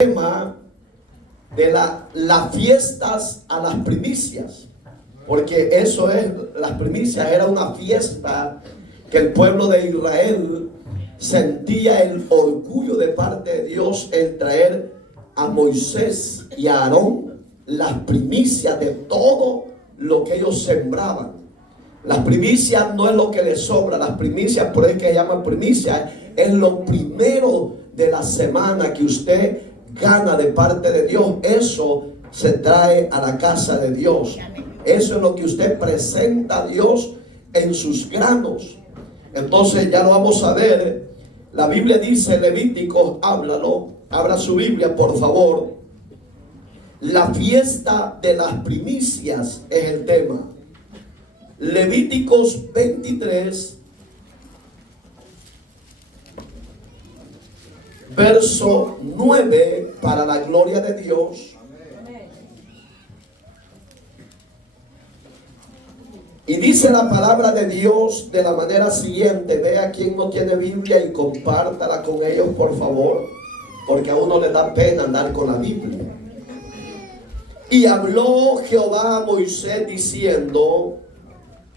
tema de las fiestas a las primicias, porque eso es, las primicias era una fiesta que el pueblo de Israel sentía el orgullo de parte de Dios en traer a Moisés y a Aarón las primicias de todo lo que ellos sembraban. Las primicias no es lo que les sobra, las primicias, por eso es que llaman primicias, es lo primero de la semana que usted gana de parte de Dios. Eso se trae a la casa de Dios. Eso es lo que usted presenta a Dios en sus granos. Entonces ya lo vamos a ver. La Biblia dice, Levíticos, háblalo, abra su Biblia por favor. La fiesta de las primicias es el tema. Levíticos 23, verso 9, para la gloria de Dios. Y dice la palabra de Dios de la manera siguiente. Vea quien no tiene Biblia y compártala con ellos, por favor, porque a uno le da pena andar con la Biblia. Y habló Jehová a Moisés diciendo: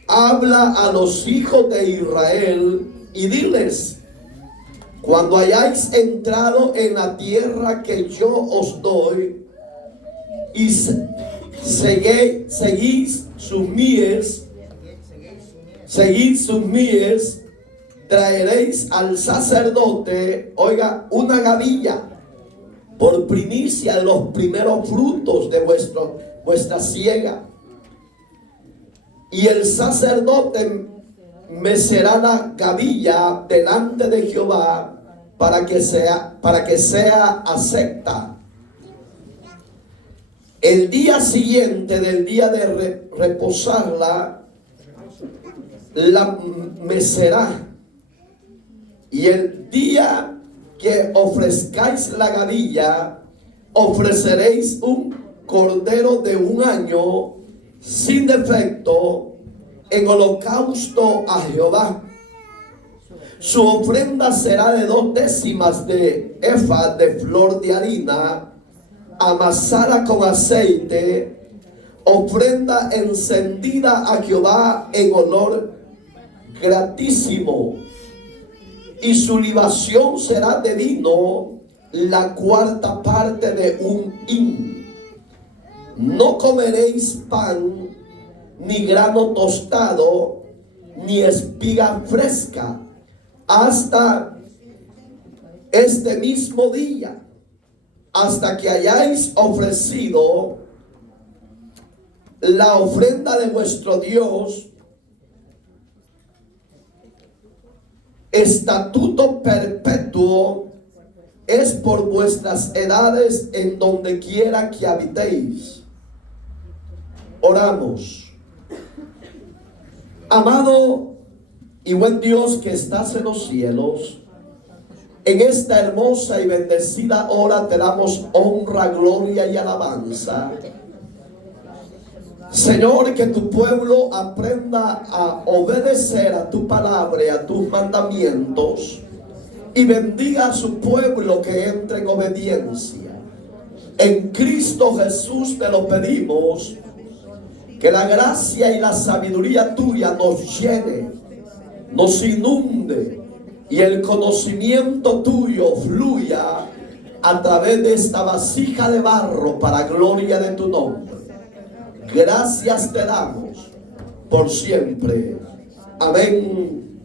habla a los hijos de Israel y diles: cuando hayáis entrado en la tierra que yo os doy y seguís sus mies, traeréis al sacerdote, oiga, una gavilla por primicia de los primeros frutos de vuestra siega. Y el sacerdote mecerá la gavilla delante de Jehová para que sea acepta. El día siguiente del día de reposarla, la mecerá. Y el día que ofrezcáis la gavilla, ofreceréis un cordero de un año sin defecto en holocausto a Jehová. Su ofrenda será de 2 décimas de efa de flor de harina amasada con aceite, ofrenda encendida a Jehová en olor gratísimo. Y su libación será de vino, la 4ª parte de un hin. No comeréis pan, ni grano tostado, ni espiga fresca, hasta este mismo día, hasta que hayáis ofrecido la ofrenda de vuestro Dios. Estatuto perpetuo es por vuestras edades en donde quiera que habitéis. Oramos. Amado y buen Dios que estás en los cielos, en esta hermosa y bendecida hora te damos honra, gloria y alabanza. Señor, que tu pueblo aprenda a obedecer a tu palabra y a tus mandamientos, y bendiga a su pueblo que entre en obediencia. En Cristo Jesús te lo pedimos. Que la gracia y la sabiduría tuya nos llene, nos inunde, y el conocimiento tuyo fluya a través de esta vasija de barro para gloria de tu nombre. Gracias te damos por siempre. Amén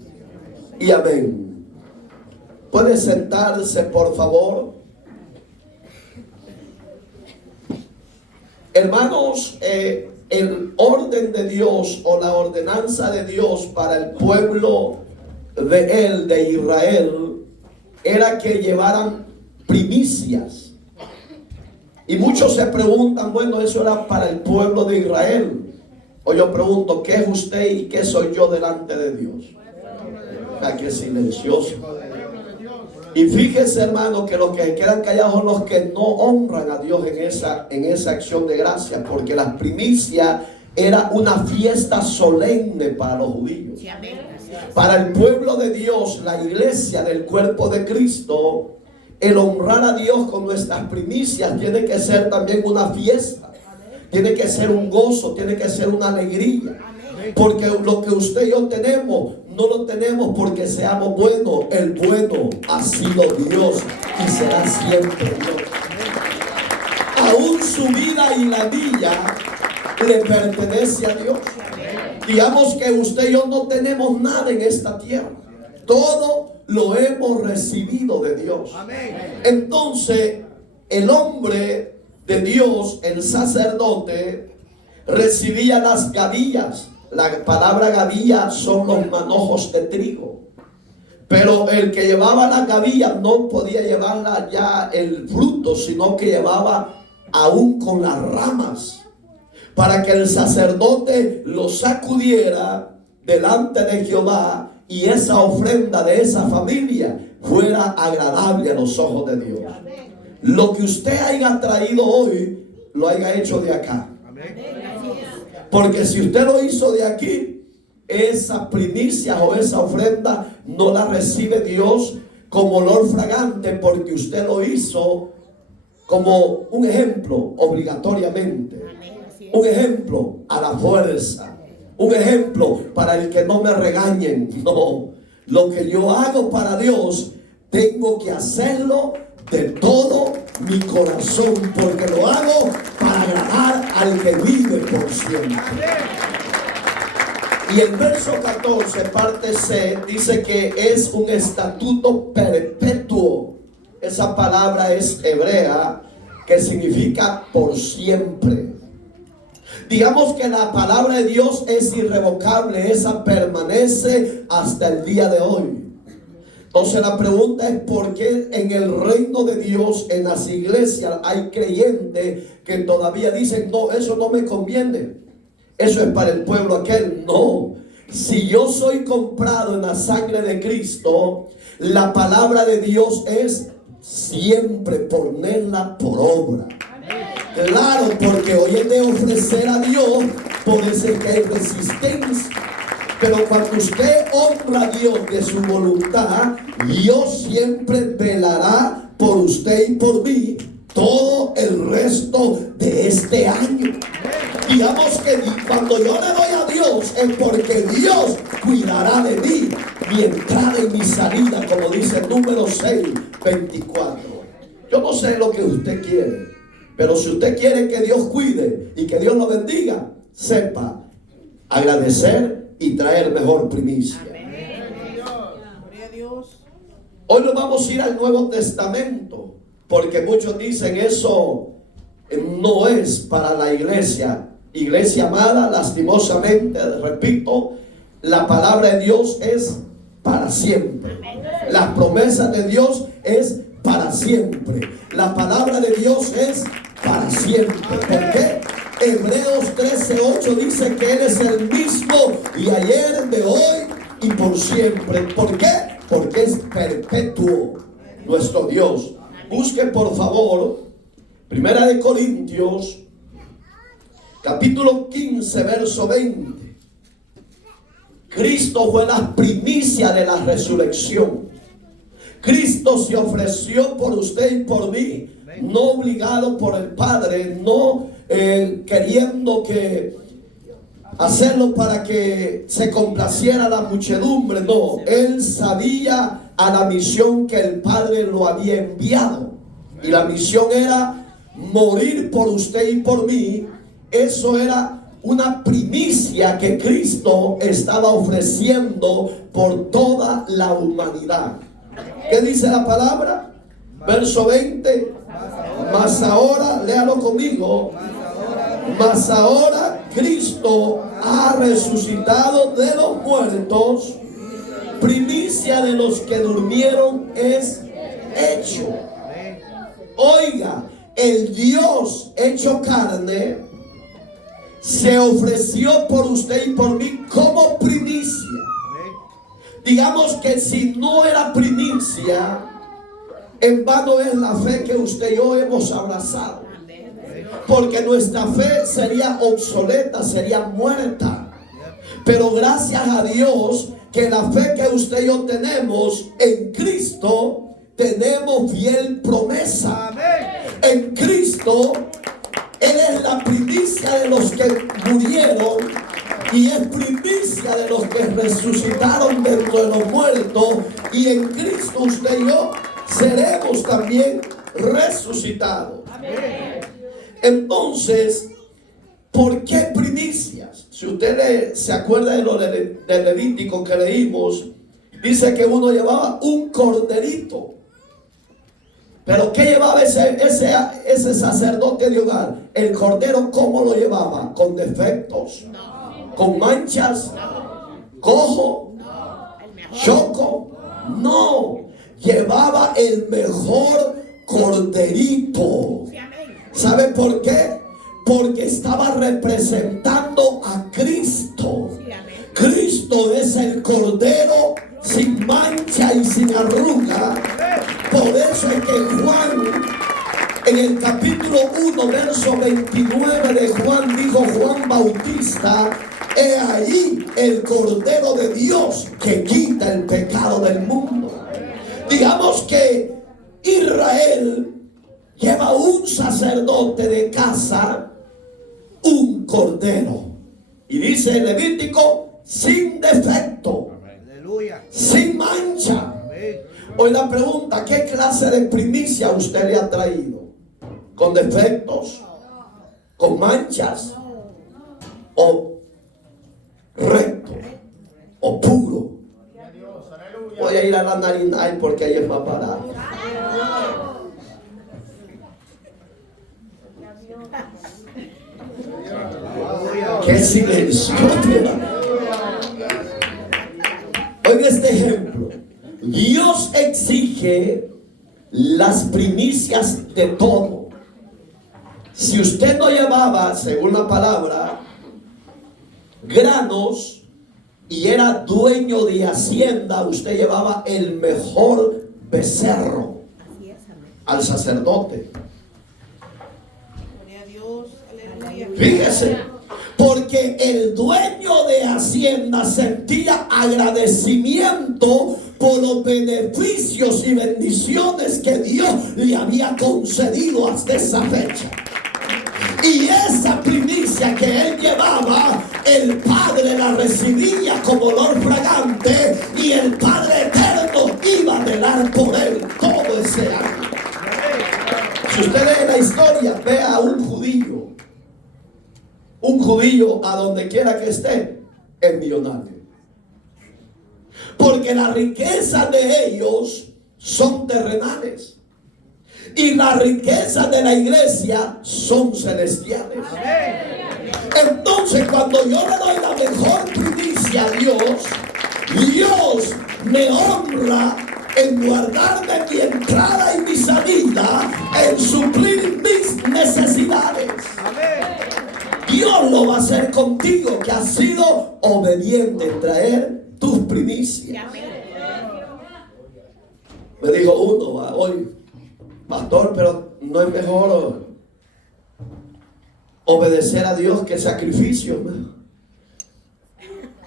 y amén. ¿Puede sentarse, por favor? Hermanos, el orden de Dios o la ordenanza de Dios para el pueblo de Israel, era que llevaran primicias. Y muchos se preguntan, bueno, eso era para el pueblo de Israel. O yo pregunto, ¿qué es usted y qué soy yo delante de Dios? Qué silencioso. Y fíjense, hermano, que los que quedan callados son los que no honran a Dios en esa acción de gracia, porque la primicia era una fiesta solemne para los judíos. Para el pueblo de Dios, la iglesia del cuerpo de Cristo, el honrar a Dios con nuestras primicias tiene que ser también una fiesta. Tiene que ser un gozo, tiene que ser una alegría. Porque lo que usted y yo tenemos, no lo tenemos porque seamos buenos. El bueno ha sido Dios y será siempre Dios. Aún su vida y la mía le pertenece a Dios. Digamos que usted y yo no tenemos nada en esta tierra. Todo lo hemos recibido de Dios. Entonces, el hombre de Dios, el sacerdote, recibía las gavillas. La palabra gavilla son los manojos de trigo. Pero el que llevaba la gavilla no podía llevarla ya el fruto, sino que llevaba aún con las ramas, para que el sacerdote lo sacudiera delante de Jehová y esa ofrenda de esa familia fuera agradable a los ojos de Dios. Lo que usted haya traído hoy, lo haya hecho de acá. Porque si usted lo hizo de aquí, esa primicia o esa ofrenda no la recibe Dios como olor fragante, porque usted lo hizo como un ejemplo obligatoriamente, un ejemplo a la fuerza, un ejemplo para el que no me regañen. No, lo que yo hago para Dios tengo que hacerlo de todo mi corazón, porque lo hago para agradar al que vive por siempre. Y el verso 14, parte C, dice que es un estatuto perpetuo. Esa palabra es hebrea, que significa por siempre. Digamos que la palabra de Dios es irrevocable, esa permanece hasta el día de hoy. Entonces la pregunta es: ¿por qué en el reino de Dios, en las iglesias, hay creyentes que todavía dicen, no, eso no me conviene, eso es para el pueblo aquel? No, si yo soy comprado en la sangre de Cristo, la palabra de Dios es siempre ponerla por obra. Claro, porque hoy es de ofrecer a Dios, puede ser que hay resistencia. Pero cuando usted honra a Dios de su voluntad, Dios siempre velará por usted y por mí todo el resto de este año. Digamos que cuando yo le doy a Dios es porque Dios cuidará de mí, mi entrada y mi salida, como dice el número 6:24. Yo no sé lo que usted quiere, pero si usted quiere que Dios cuide y que Dios lo bendiga, sepa agradecer y traer mejor primicia. Hoy nos vamos a ir al Nuevo Testamento, porque muchos dicen eso no es para la iglesia. Iglesia amada, lastimosamente, repito, la palabra de Dios es para siempre. Las promesas de Dios es para siempre. La palabra de Dios es para siempre. ¿Por qué? Hebreos 13:8 dice que Él es el mismo y ayer, de hoy y por siempre. ¿Por qué? Porque es perpetuo nuestro Dios. Busque por favor Primera de Corintios capítulo 15 verso 20. Cristo fue la primicia de la resurrección. Cristo se ofreció por usted y por mí, no obligado por el Padre, no queriendo que hacerlo para que se complaciera la muchedumbre. No, Él sabía a la misión que el Padre lo había enviado, y la misión era morir por usted y por mí. Eso era una primicia que Cristo estaba ofreciendo por toda la humanidad. ¿Qué dice la palabra? Verso 20. Mas ahora, léalo conmigo. Mas ahora Cristo ha resucitado de los muertos, primicia de los que durmieron es hecho. Oiga, el Dios hecho carne se ofreció por usted y por mí como primicia. Digamos que si no era primicia, en vano es la fe que usted y yo hemos abrazado, porque nuestra fe sería obsoleta, sería muerta. Pero gracias a Dios que la fe que usted y yo tenemos en Cristo tenemos fiel promesa. En Cristo, Él es la primicia de los que murieron y es primicia de los que resucitaron dentro de los muertos. Y en Cristo usted y yo seremos también resucitados. Entonces, ¿por qué primicias? Si usted se acuerda de lo del Levítico que leímos, dice que uno llevaba un corderito. Pero ¿qué llevaba ese sacerdote de hogar? El cordero, ¿cómo lo llevaba? ¿Con defectos? ¿Con manchas? ¿Cojo? ¿Choco? No. Llevaba el mejor corderito. ¿Sabe por qué? Porque estaba representando a Cristo. Cristo es el cordero sin mancha y sin arruga. Por eso es que Juan, en el capítulo 1, verso 29 de Juan, dijo Juan Bautista: he ahí el cordero de Dios que quita el pecado del mundo. Digamos que Israel lleva un sacerdote de casa, un cordero. Y dice el Levítico, sin defecto, sin mancha. Hoy la pregunta: ¿qué clase de primicia usted le ha traído? ¿Con defectos? ¿Con manchas? ¿O recto? ¿O puro? Voy a ir a la Narinay porque ahí es más barato. ¡Qué silencio! Oiga este ejemplo. Dios exige las primicias de todo. Si usted no llevaba, según la palabra, granos y era dueño de hacienda, usted llevaba el mejor becerro al sacerdote. Fíjese, porque el dueño de hacienda sentía agradecimiento por los beneficios y bendiciones que Dios le había concedido hasta esa fecha. Y esa primicia que él llevaba, el Padre la recibía como olor fragante, y el Padre eterno iba a velar por él todo ese año. Si usted lee la historia, vea a un judío a donde quiera que esté, es millonario. Porque las riquezas de ellos son terrenales y las riquezas de la iglesia son celestiales. Entonces, cuando yo le doy la mejor primicia a Dios, Dios me honra en guardarme mi entrada y mi salida, en suplir mis necesidades. Dios lo va a hacer contigo, que has sido obediente en traer tus primicias. Me dijo uno hoy: pastor, pero no es mejor obedecer a Dios que sacrificio.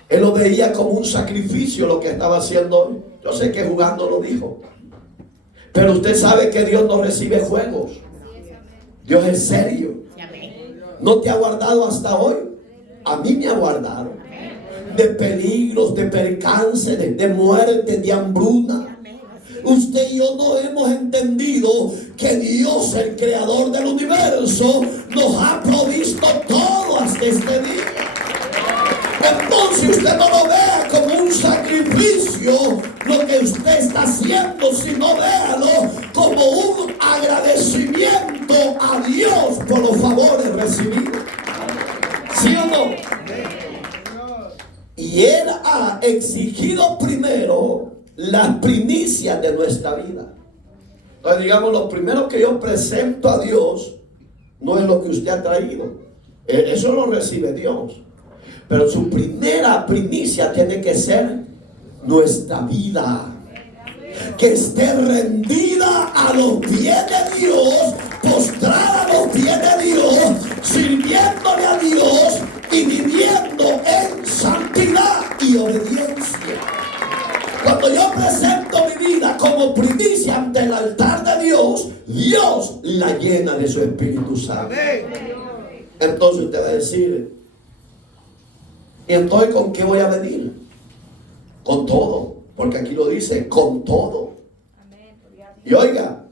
Él lo veía como un sacrificio lo que estaba haciendo hoy. Yo sé que jugando lo dijo, pero usted sabe que Dios no recibe juegos. Dios es serio. ¿No te ha guardado hasta hoy? A mí me ha guardado de peligros, de percances, de muerte, de hambruna. Usted y yo no hemos entendido que Dios, el creador del universo, nos ha provisto todo hasta este día. Entonces usted no lo vea como un sacrificio lo que usted está haciendo, sino véalo como un agradecimiento a Dios por los favores recibidos. ¿Sí o no? Y Él ha exigido primero las primicias de nuestra vida. Entonces, digamos, lo primero que yo presento a Dios no es lo que usted ha traído. Eso lo recibe Dios. Pero su primera primicia tiene que ser nuestra vida, que esté rendida a los pies de Dios, postrada a los pies de Dios, sirviéndole a Dios y viviendo en santidad y obediencia. Cuando yo presento mi vida como primicia ante del altar de Dios, Dios la llena de su Espíritu Santo. Entonces usted va a decir, ¿y entonces con qué voy a venir? Con todo, porque aquí lo dice, con todo. Y oiga,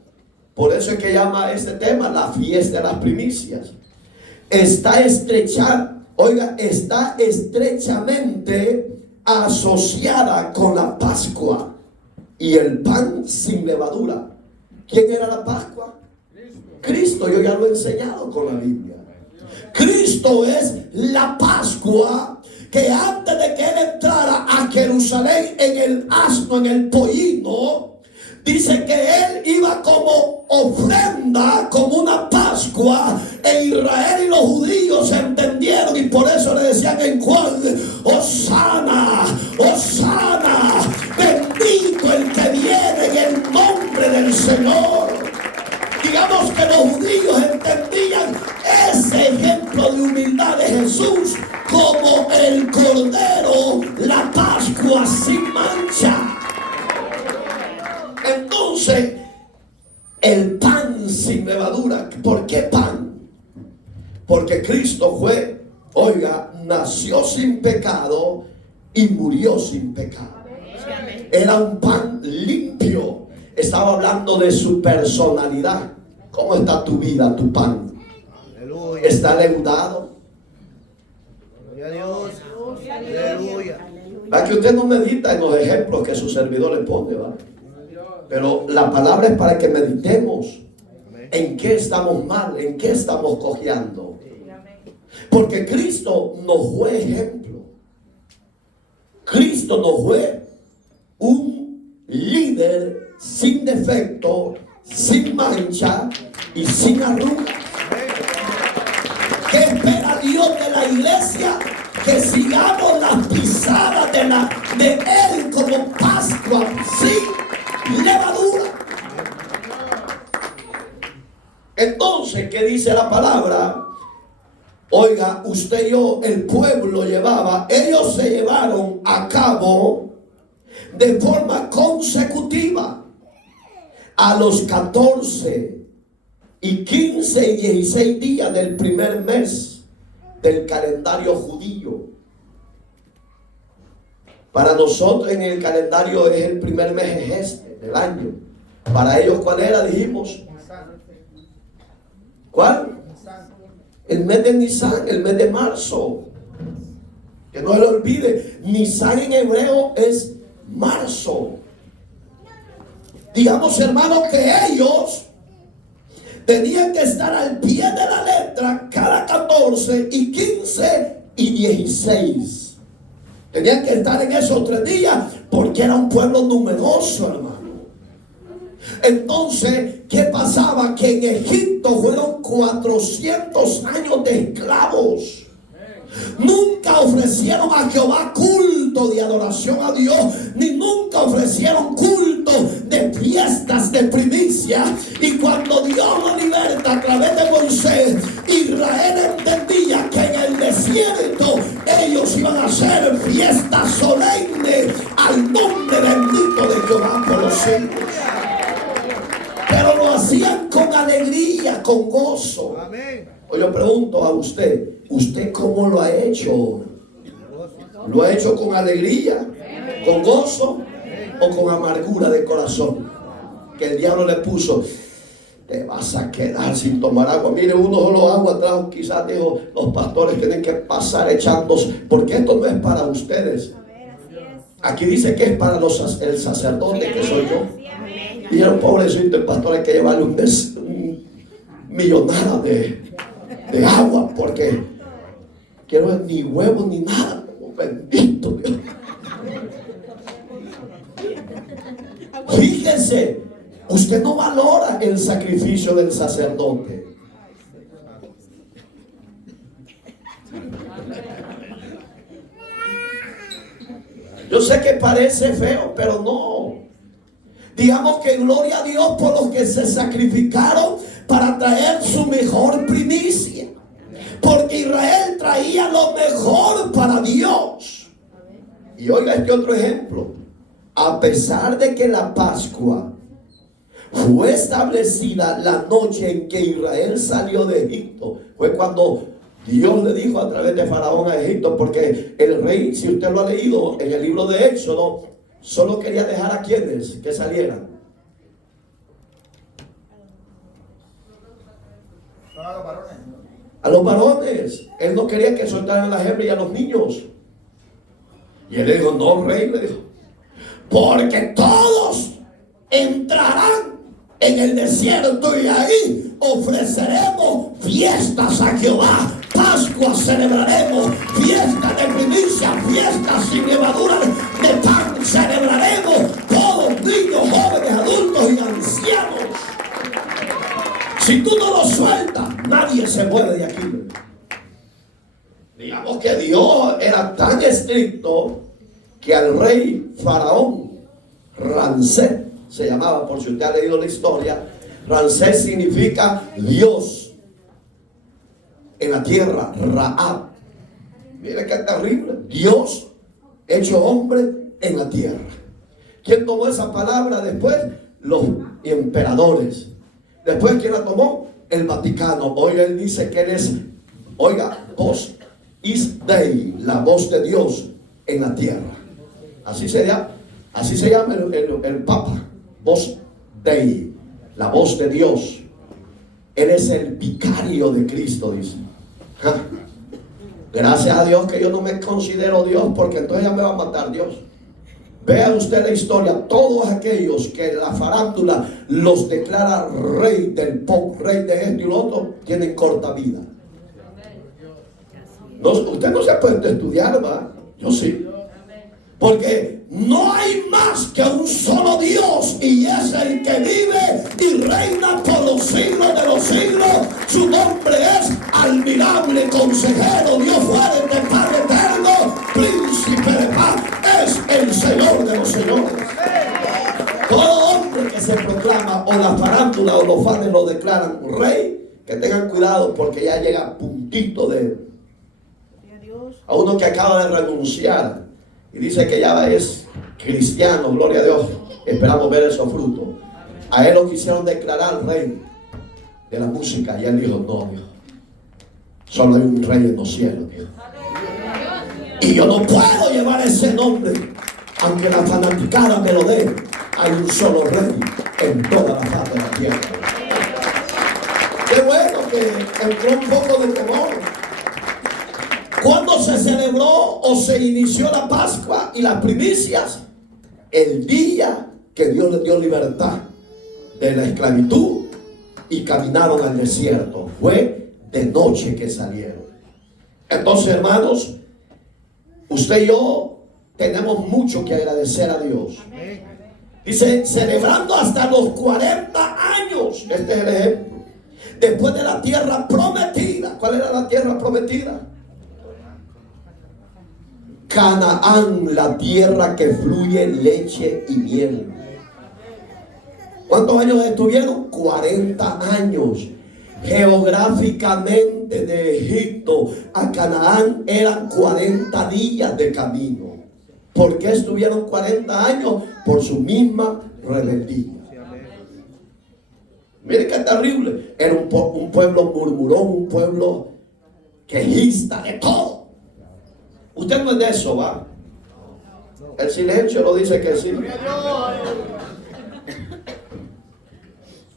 por eso es que llama este tema la fiesta de las primicias. Está estrechamente asociada con la Pascua y el pan sin levadura. ¿Quién era la Pascua? Cristo. Yo ya lo he enseñado con la Biblia. Cristo es la Pascua que antes de que él entrara a Jerusalén en el asno, en el pollino, dice que él iba como ofrenda, como una Pascua. E Israel y los judíos entendieron, y por eso le decían en Juan: Hosana, Hosana, bendito el que viene en el nombre del Señor. Digamos que los judíos entendían ese ejemplo de humildad de Jesús como el Cordero, la Pascua sin mancha. Entonces, el pan sin levadura. ¿Por qué pan? Porque Cristo fue, oiga, nació sin pecado y murió sin pecado. Era un pan limpio. Estaba hablando de su personalidad. ¿Cómo está tu vida, tu pan? ¿Está leudado? Aleluya. Va que usted no medita en los ejemplos que su servidor le pone, ¿va? Pero la palabra es para que meditemos en qué estamos mal, en qué estamos cojeando. Porque Cristo nos fue ejemplo. Cristo nos fue un líder sin defecto, sin mancha y sin arrugas. ¿Qué espera Dios de la iglesia? Que sigamos las pisadas de Él como Pascua sin levadura. Entonces, ¿qué dice la palabra? Oiga, usted y yo, el pueblo ellos se llevaron a cabo de forma consecutiva a los 14 y 15 y 16 días del primer mes del calendario judío. Para nosotros en el calendario es el primer mes del año. Para ellos, ¿cuál era? Dijimos. ¿Cuál? El mes de Nisan, el mes de marzo. Que no se lo olvide. Nisan en hebreo es marzo. Digamos, hermanos, que ellos tenían que estar al pie de la letra cada 14 y 15 y 16. Tenían que estar en esos 3 días porque era un pueblo numeroso, hermano. Entonces, ¿qué pasaba? Que en Egipto fueron 400 años de esclavos. Nunca ofrecieron a Jehová culto de adoración a Dios, ni nunca ofrecieron culto de fiestas de primicia. Y cuando Dios lo liberta a través de Moisés, Israel entendía que en el desierto ellos iban a hacer fiestas solemnes al nombre bendito de Jehová por los siglos. Pero lo hacían con alegría, con gozo. Hoy yo pregunto a usted, ¿usted cómo lo ha hecho? ¿Lo ha hecho con alegría, con gozo o con amargura de corazón? Que el diablo le puso, te vas a quedar sin tomar agua. Mire, uno solo agua trajo, quizás dijo, los pastores tienen que pasar echándose, porque esto no es para ustedes. Aquí dice que es para el sacerdote que soy yo. Y era un pobrecito, el pastor hay que llevarle un millonada de agua, porque quiero ver ni huevos ni nada. Oh, bendito Dios. Fíjese, usted no valora el sacrificio del sacerdote. Yo sé que parece feo, pero no. Digamos que gloria a Dios por los que se sacrificaron para traer su mejor primicia. Porque Israel traía lo mejor para Dios. Y oiga este otro ejemplo. A pesar de que la Pascua fue establecida la noche en que Israel salió de Egipto. Fue cuando Dios le dijo a través de Faraón a Egipto, porque el rey, si usted lo ha leído en el libro de Éxodo, solo quería dejar a quienes que salieran. A los varones. Él no quería que soltaran a las hembras y a los niños. Y él le dijo, no, rey, le dijo, porque todos entrarán en el desierto y ahí ofreceremos fiestas a Jehová. Pascua celebraremos, fiestas de primicia, fiestas sin levadura de pan celebraremos, todos niños, jóvenes, adultos y ancianos. Si tú no lo sueltas, nadie se mueve de aquí. Digamos que Dios era tan estricto que al rey Faraón, Ramsés se llamaba, por si usted ha leído la historia, Ramsés significa Dios en la tierra, Raab. Mire qué terrible, Dios hecho hombre en la tierra. ¿Quién tomó esa palabra después? Los emperadores. Después, ¿quién la tomó? El Vaticano. Hoy él dice que él es, oiga, voz is Dei, la voz de Dios en la tierra. Así se llama el Papa, voz Dei, la voz de Dios. Él es el vicario de Cristo, dice. Gracias a Dios que yo no me considero Dios, porque entonces ya me va a matar Dios. Vea usted la historia, todos aquellos que la farándula los declara rey del pop, rey de esto y lo otro, tienen corta vida. No, usted no se ha puesto a estudiar, ¿va? Yo sí. Porque no hay más que un solo Dios, y es el que vive y reina por los siglos de los siglos. Su nombre es admirable, consejero, Dios fuerte, Padre eterno, príncipe de paz. Es el Señor de los señores. Todo hombre que se proclama, o la farándula o los fans lo declaran rey, que tengan cuidado, porque ya llega a puntito de a uno que acaba de renunciar y dice que ya es cristiano, gloria a Dios, esperamos ver esos frutos. A él lo quisieron declarar rey de la música y él dijo, no, Dios, solo hay un rey en los cielos, Dios. Y yo no puedo llevar ese nombre, aunque la fanaticada me lo dé. Hay un solo rey en toda la faz de la tierra. Qué bueno que entró un poco de temor. ¿Cuándo se celebró o se inició la Pascua y las primicias? El día que Dios les dio libertad de la esclavitud y caminaron al desierto. Fue de noche que salieron. Entonces, hermanos, usted y yo tenemos mucho que agradecer a Dios. Dice, celebrando hasta los 40 años. Este es el ejemplo. Después de la tierra prometida. ¿Cuál era la tierra prometida? Canaán, la tierra que fluye leche y miel. ¿Cuántos años estuvieron? 40 años. Geográficamente de Egipto a Canaán eran 40 días de camino. ¿Por qué estuvieron 40 años? Por su misma rebeldía. Mire qué terrible. Era un pueblo murmurón, un pueblo quejista de todo. Usted no es de eso, ¿va? El silencio lo dice que sí.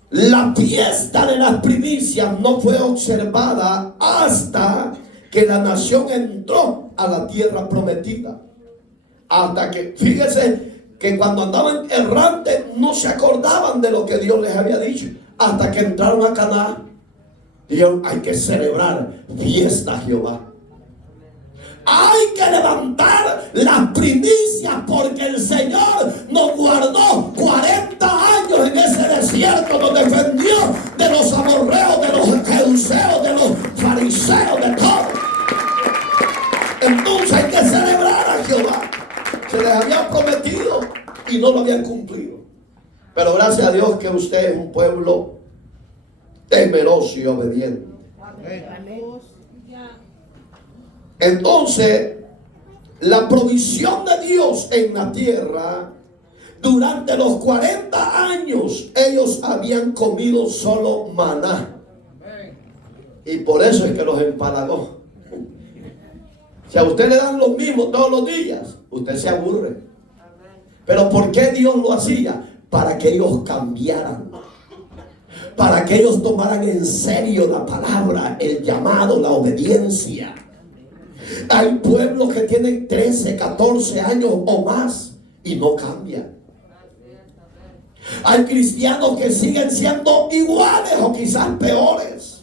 La fiesta de las primicias no fue observada hasta que la nación entró a la tierra prometida. Hasta que, fíjese que cuando andaban errantes no se acordaban de lo que Dios les había dicho. Hasta que entraron a Canaán, dijeron, hay que celebrar fiesta a Jehová. Hay que levantar las primicias, porque el Señor nos guardó 40 años en ese desierto, nos defendió de los amorreos, de los jebuseos, de los fariseos, de todo. Entonces hay que celebrar a Jehová. Se les había prometido y no lo habían cumplido. Pero gracias a Dios que usted es un pueblo temeroso y obediente. Entonces, la provisión de Dios en la tierra Durante los 40 años ellos habían comido solo maná. Y por eso es que los empalagó. Si a usted le dan lo mismo todos los días, usted se aburre. Pero ¿por qué Dios lo hacía? Para que ellos cambiaran. Para que ellos tomaran en serio la palabra, el llamado, la obediencia. Hay pueblos que tienen 13, 14 años o más y no cambian. Hay cristianos que siguen siendo iguales o quizás peores.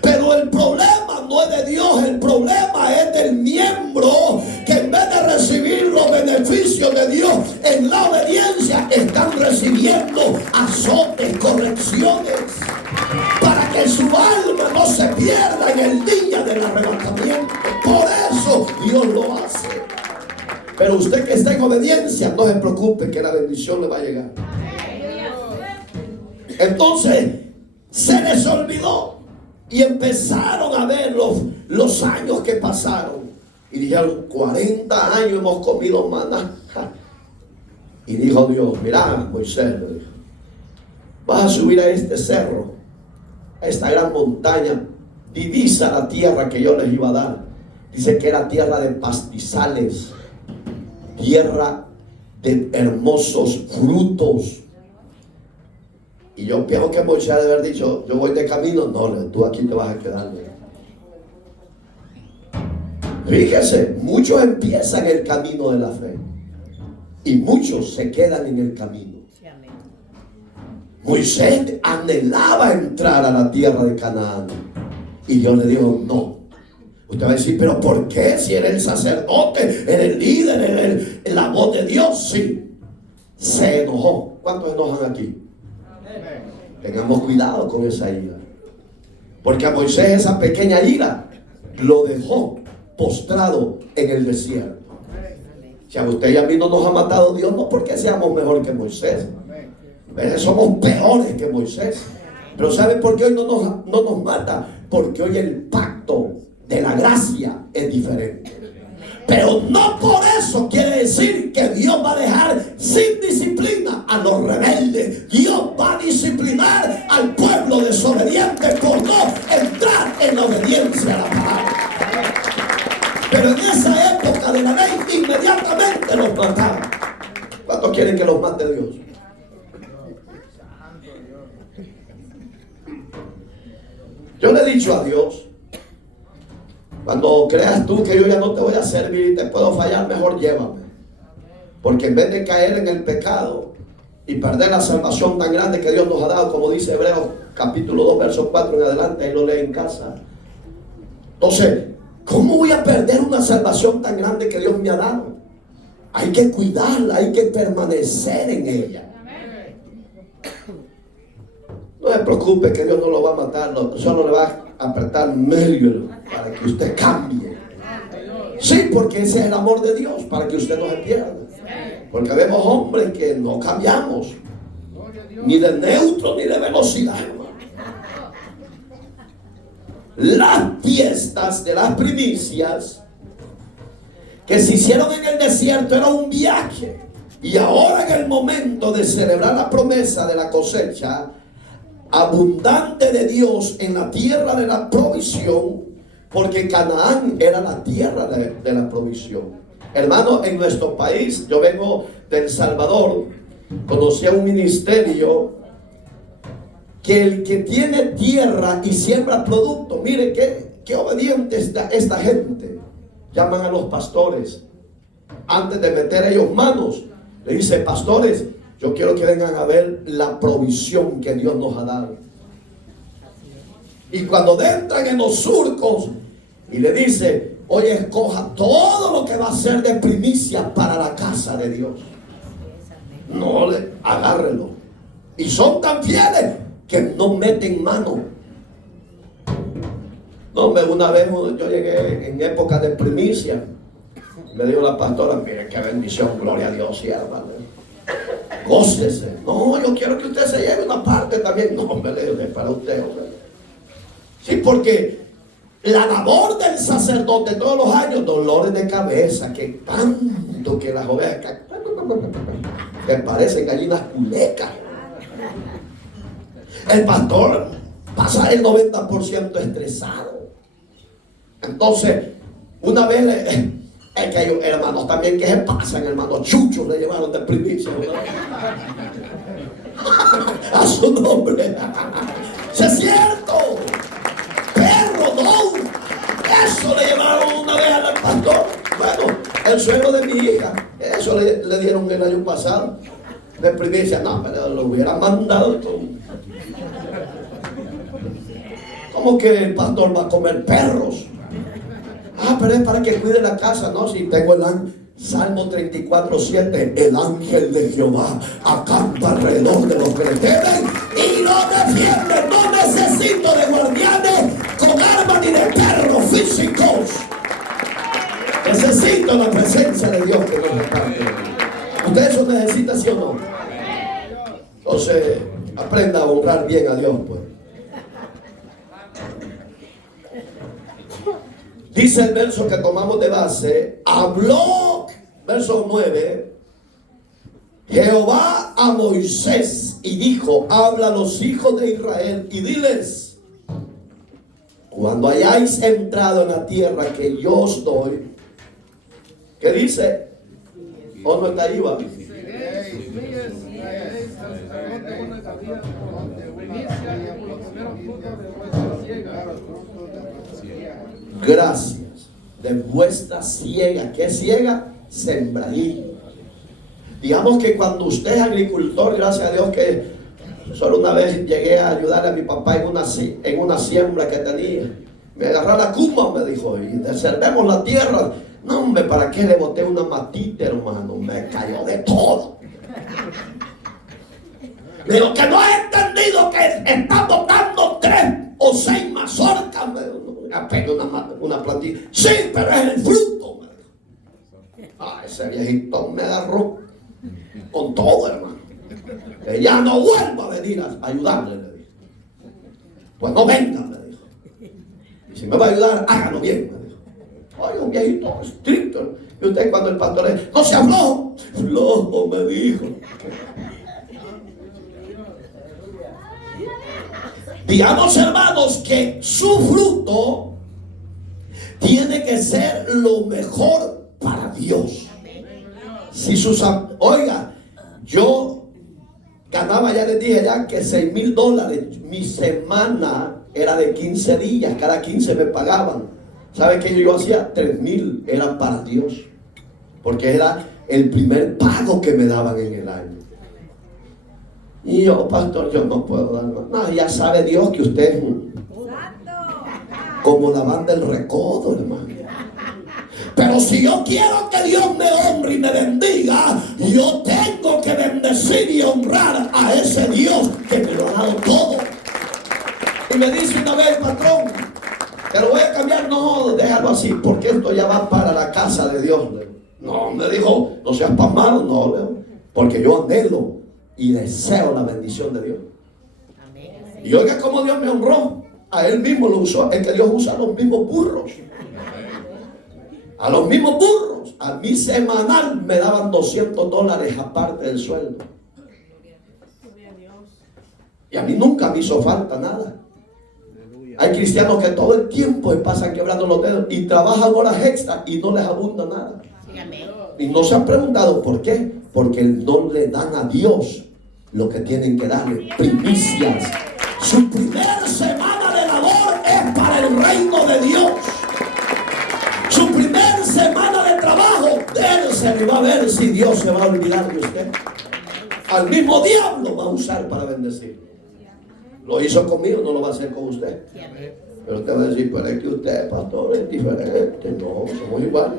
Pero el problema no es de Dios, el problema es del miembro que en vez de recibir los beneficios de Dios en la obediencia, están recibiendo azotes, correcciones, para que su alma no se pierda en el día del arrebatamiento. Por eso Dios lo hace. Pero usted que está en obediencia, no se preocupe que la bendición le va a llegar. Entonces se les olvidó y empezaron a ver los años que pasaron y dijeron: 40 años hemos comido maná. Y dijo Dios: mira, Moisés, le dijo, vas a subir a este cerro, a esta gran montaña, divisa la tierra que yo les iba a dar. Dice que era tierra de pastizales, tierra de hermosos frutos. Y yo pienso que Moisés debe haber dicho: yo voy de camino. No, tú aquí te vas a quedar. Fíjese, muchos empiezan el camino de la fe y muchos se quedan en el camino. Moisés anhelaba entrar a la tierra de Canaán y Dios le dijo: no. Usted va a decir: pero ¿por qué? Si eres el sacerdote, eres el líder, eres la voz de Dios. Sí, se enojó. ¿Cuántos enojan aquí? Tengamos cuidado con esa ira, porque a Moisés esa pequeña ira lo dejó postrado en el desierto. Si a usted y a mí no nos ha matado Dios, no porque seamos mejor que Moisés, somos peores que Moisés. Pero ¿sabe por qué hoy no nos mata? Porque hoy el pacto de la gracia es diferente. Pero no por eso quiere decir que Dios va a dejar sin disciplina a los rebeldes. Dios va a disciplinar al pueblo desobediente por no entrar en la obediencia a la palabra. Pero en esa época de la ley inmediatamente los mataron. ¿Cuántos quieren que los mate Dios? Yo le he dicho a Dios: cuando creas tú que yo ya no te voy a servir y te puedo fallar, mejor llévame. Porque en vez de caer en el pecado y perder la salvación tan grande que Dios nos ha dado, como dice Hebreos capítulo 2, verso 4 en adelante, ahí lo lee en casa. Entonces, ¿cómo voy a perder una salvación tan grande que Dios me ha dado? Hay que cuidarla, hay que permanecer en ella. No se preocupe que Dios no lo va a matar, solo le va a apretar medio para que usted cambie. Sí, porque ese es el amor de Dios, para que usted no se pierda. Porque vemos hombres que no cambiamos, ni de neutro ni de velocidad, hermano. Las fiestas de las primicias que se hicieron en el desierto era un viaje. Y ahora, en el momento de celebrar la promesa de la cosecha abundante de Dios en la tierra de la provisión, porque Canaán era la tierra de la provisión. Hermano, en nuestro país, yo vengo de El Salvador, conocí a un ministerio que el que tiene tierra y siembra producto, mire qué obediente está esta gente. Llaman a los pastores antes de meter ellos manos, le dice: pastores, yo quiero que vengan a ver la provisión que Dios nos ha dado. Y cuando entran en los surcos y le dice: oye, escoja todo lo que va a ser de primicia para la casa de Dios. No le agárrelo. Y son tan fieles que no meten mano. No, una vez yo llegué en época de primicia. Me dijo la pastora: mire qué bendición, gloria a Dios, sierva. Gócese. No, yo quiero que usted se lleve una parte también. No, me le digo: para usted, hombre. Sí, porque la labor del sacerdote todos los años, dolores de cabeza, que tanto que las ovejas. que parecen gallinas culecas. El pastor pasa el 90% estresado. Entonces, una vez es que hay hermanos también que se pasan, hermanos chuchos le llevaron de primicia a su nombre. ¡Sí es cierto! ¡Perro, no! Eso le llevaron una vez al pastor. Bueno, el suegro de mi hija, eso le dieron el año pasado de primicia. No, pero lo hubieran mandado todo. ¿Cómo que el pastor va a comer perros? Ah, pero es para que cuide la casa. No, si tengo el Salmo 34:7. El ángel de Jehová acampa alrededor de los que le temen y lo defiende. No necesito de guardianes con armas ni de perros físicos. Necesito la presencia de Dios que nos respalde. ¿Usted eso necesita, sí o no? Entonces, aprenda a honrar bien a Dios, pues. Dice el verso que tomamos de base, habló, verso 9, Jehová a Moisés y dijo, habla a los hijos de Israel y diles, cuando hayáis entrado en la tierra que yo os doy, ¿qué dice? ¿O no está ahí, va? Gracias de vuestra siega. ¿Qué siega? Sembradío. Digamos que cuando usted es agricultor, gracias a Dios que solo una vez llegué a ayudar a mi papá en una siembra que tenía. Me agarró la cumba, me dijo, y deservemos la tierra. No, hombre, ¿para qué le boté una matita, hermano? Me cayó de todo. De lo que no he entendido que está botando 3 o 6 mazorcas. Apenas una plantilla. Sí, pero es el fruto. Ese viejito me agarró con todo, hermano. Que ya no vuelva a venir a ayudarle, le dije. Pues no venga, me dijo. Y si me va a ayudar, hágalo bien, me dijo. Ay, un viejito estricto. Y usted cuando el pastor le dice, no se habló. Flojo, me dijo. Digamos, hermanos, que su fruto tiene que ser lo mejor para Dios. Si oiga, yo ganaba, ya les dije ya, que $6,000. Mi semana era de 15 días, cada 15 me pagaban. ¿Sabe qué yo hacía? 3,000 eran para Dios, porque era el primer pago que me daban en el año. Y yo, pastor, yo no puedo dar más. No, ya sabe Dios que usted es como la banda del recodo, hermano. Pero si yo quiero que Dios me honre y me bendiga, yo tengo que bendecir y honrar a ese Dios que me lo ha dado todo. Y me dice una vez el patrón, que lo voy a cambiar. No, déjalo así, porque esto ya va para la casa de Dios. No, me dijo, no seas pasmado, no, porque yo anhelo y deseo la bendición de Dios. Y oiga cómo Dios me honró. A él mismo lo usó. Es que Dios usa a los mismos burros. A los mismos burros. A mí semanal me daban $200 aparte del sueldo. Y a mí nunca me hizo falta nada. Hay cristianos que todo el tiempo se pasan quebrando los dedos y trabajan horas extras y no les abunda nada. Y no se han preguntado por qué. Porque no le dan a Dios lo que tienen que darle, primicias. Su primera semana de labor es para el reino de Dios. Su primera semana de trabajo, él se le va a ver si Dios se va a olvidar de usted. Al mismo diablo va a usar para bendecir. Lo hizo conmigo, no lo va a hacer con usted. Pero usted va a decir, pero es que usted, pastor, es diferente. No, somos iguales.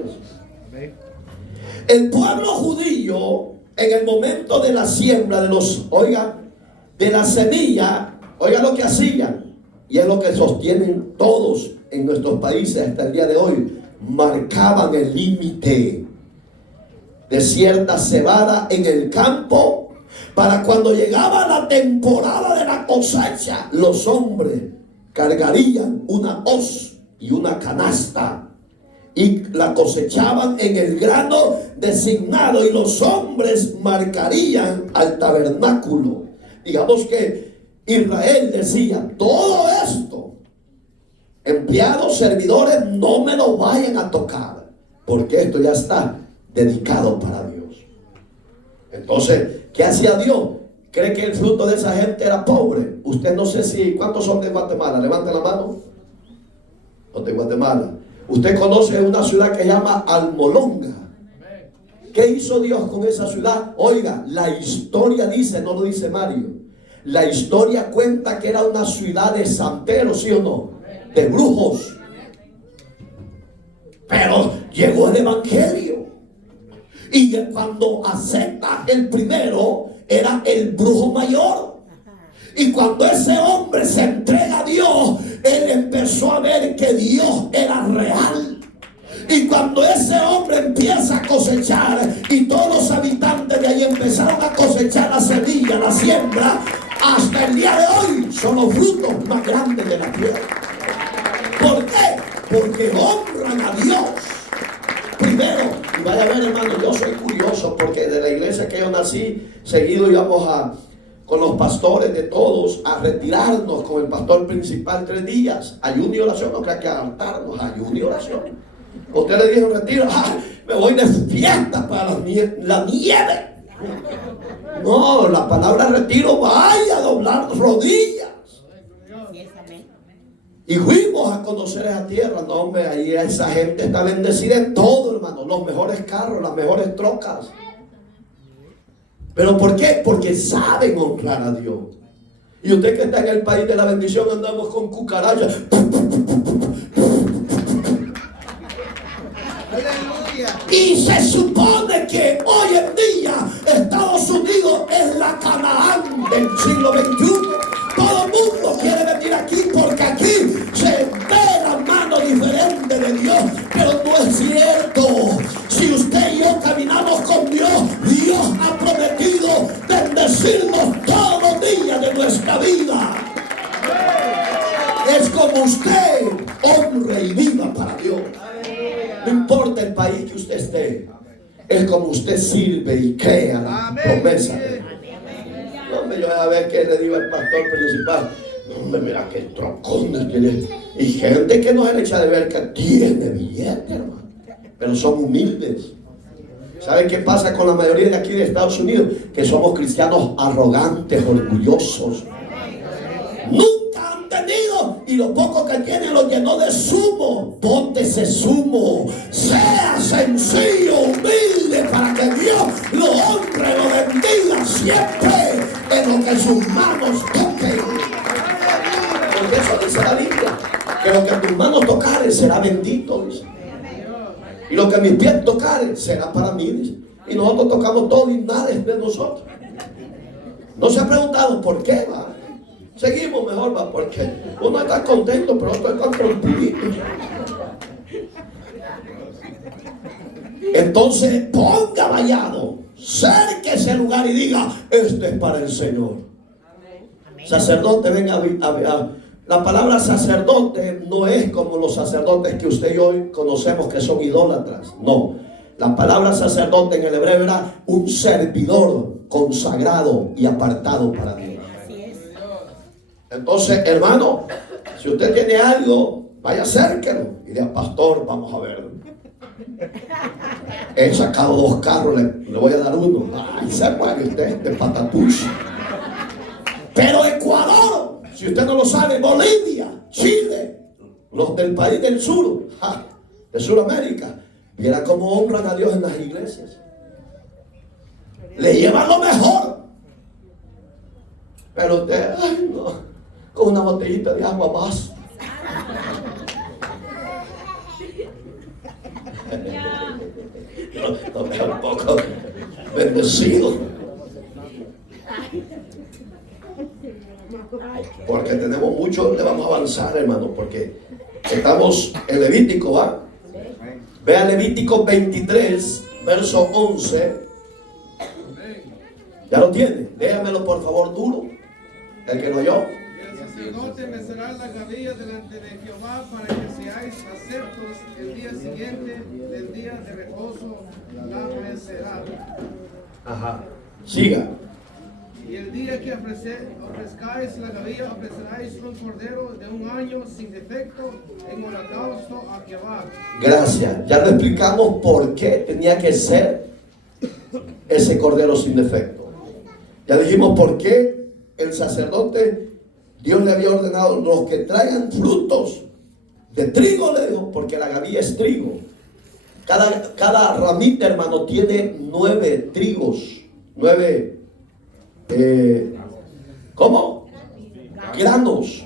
El pueblo judío, en el momento de la siembra de la semilla, oiga lo que hacían, y es lo que sostienen todos en nuestros países hasta el día de hoy, marcaban el límite de cierta cebada en el campo, para cuando llegaba la temporada de la cosecha, los hombres cargarían una hoz y una canasta y la cosechaban en el grano designado, y los hombres marcarían al tabernáculo. Digamos que Israel decía: todo esto, empleados, servidores, no me lo vayan a tocar, porque esto ya está dedicado para Dios. Entonces, ¿qué hacía Dios? ¿Cree que el fruto de esa gente era pobre? Usted, no sé si, ¿cuántos son de Guatemala? Levanten la mano. Los de Guatemala. Usted conoce una ciudad que se llama Almolonga. ¿Qué hizo Dios con esa ciudad? Oiga, la historia dice, no lo dice Mario, la historia cuenta que era una ciudad de santeros, ¿sí o no? De brujos. Pero llegó el evangelio, y cuando acepta el primero, era el brujo mayor. Y cuando ese hombre se entrega a Dios, él empezó a ver que Dios era real. Y cuando ese hombre empieza a cosechar, y todos los habitantes de ahí empezaron a cosechar la semilla, la siembra, hasta el día de hoy son los frutos más grandes de la tierra. ¿Por qué? Porque honran a Dios primero. Y vaya a ver, hermano, yo soy curioso, porque de la iglesia que yo nací, seguido íbamos con los pastores de todos a retirarnos con el pastor principal 3 días, ayuno y oración. No crea que hartarnos, ayuno y oración. Usted le dijo retiro: me voy de fiesta para la nieve. No, la palabra retiro, vaya a doblar rodillas. Y fuimos a conocer esa tierra. No, hombre, ahí esa gente está bendecida en todo, hermano. Los mejores carros, las mejores trocas. ¿Pero por qué? Porque saben honrar a Dios. Y usted que está en el país de la bendición, andamos con cucarachas. Y se supone que hoy en día Estados Unidos es la Canaán del siglo XXI. Todo el mundo quiere venir aquí porque aquí se ve la mano diferente de Dios. Pero no es cierto. Si usted y yo caminamos con Dios, Dios ha prometido bendecirnos todos los días de nuestra vida. Es como usted honre y viva para Dios. No importa el país que usted esté, es como usted sirve y crea la promesa de Dios. No, hombre, yo voy a ver qué le digo al pastor principal. No, hombre, mira qué trocones tiene. Y gente que no se le echa de ver que tiene billete, hermano. Pero son humildes. ¿Saben qué pasa con la mayoría de aquí de Estados Unidos? Que somos cristianos arrogantes, orgullosos. Nunca han tenido, y lo poco que tienen lo llenó de zumo. Ponte ese zumo. Sea sencillo, humilde, para que Dios lo honre, lo bendiga siempre en lo que sus manos toquen. Porque eso dice la Biblia, que lo que tus manos tocaren será bendito, dice. Y lo que mis pies tocaren será para mí, dice. Y nosotros tocamos todo y nada es de nosotros. ¿No se ha preguntado por qué, va? Seguimos mejor, va, porque uno está contento, pero otro está trompudito. Entonces, ponga vallado, cerque ese lugar y diga: este es para el Señor. Sacerdote, venga a la palabra sacerdote no es como los sacerdotes que usted y yo conocemos, que son idólatras. No, la palabra sacerdote en el hebreo era un servidor consagrado y apartado para Dios. Entonces, hermano, si usted tiene algo, vaya, acérquelo y diga: pastor, vamos a ver, he sacado 2 carros, le voy a dar uno. Ay, se muere usted de patatús. Pero Ecuador, si usted no lo sabe, Bolivia, Chile, los del país del sur, de Sudamérica, viera cómo honran a Dios en las iglesias. Le llevan lo mejor. Pero usted, ay, no, con una botellita de agua más. No me un poco bendecido. Porque tenemos mucho, le vamos a avanzar, hermano, porque estamos en Levítico, ¿va? Vea Levítico 23, verso 11. ¿Ya lo tiene? Léamelo por favor duro. El que lo oyó. sacerdote mecerá la gavilla delante de Jehová para que seáis aceptos el día siguiente del día de reposo, la mecerá. Ajá. Siga. Y el día que ofrezcáis la gavilla, ofreceráis un cordero de un año sin defecto en holocausto a Jehová. Gracias. Ya lo explicamos por qué tenía que ser ese cordero sin defecto. Ya dijimos por qué el sacerdote, Dios le había ordenado los que traigan frutos de trigo, le dijo, porque la gavilla es trigo. Cada ramita, hermano, tiene 9 trigos, 9 ¿cómo? Granos.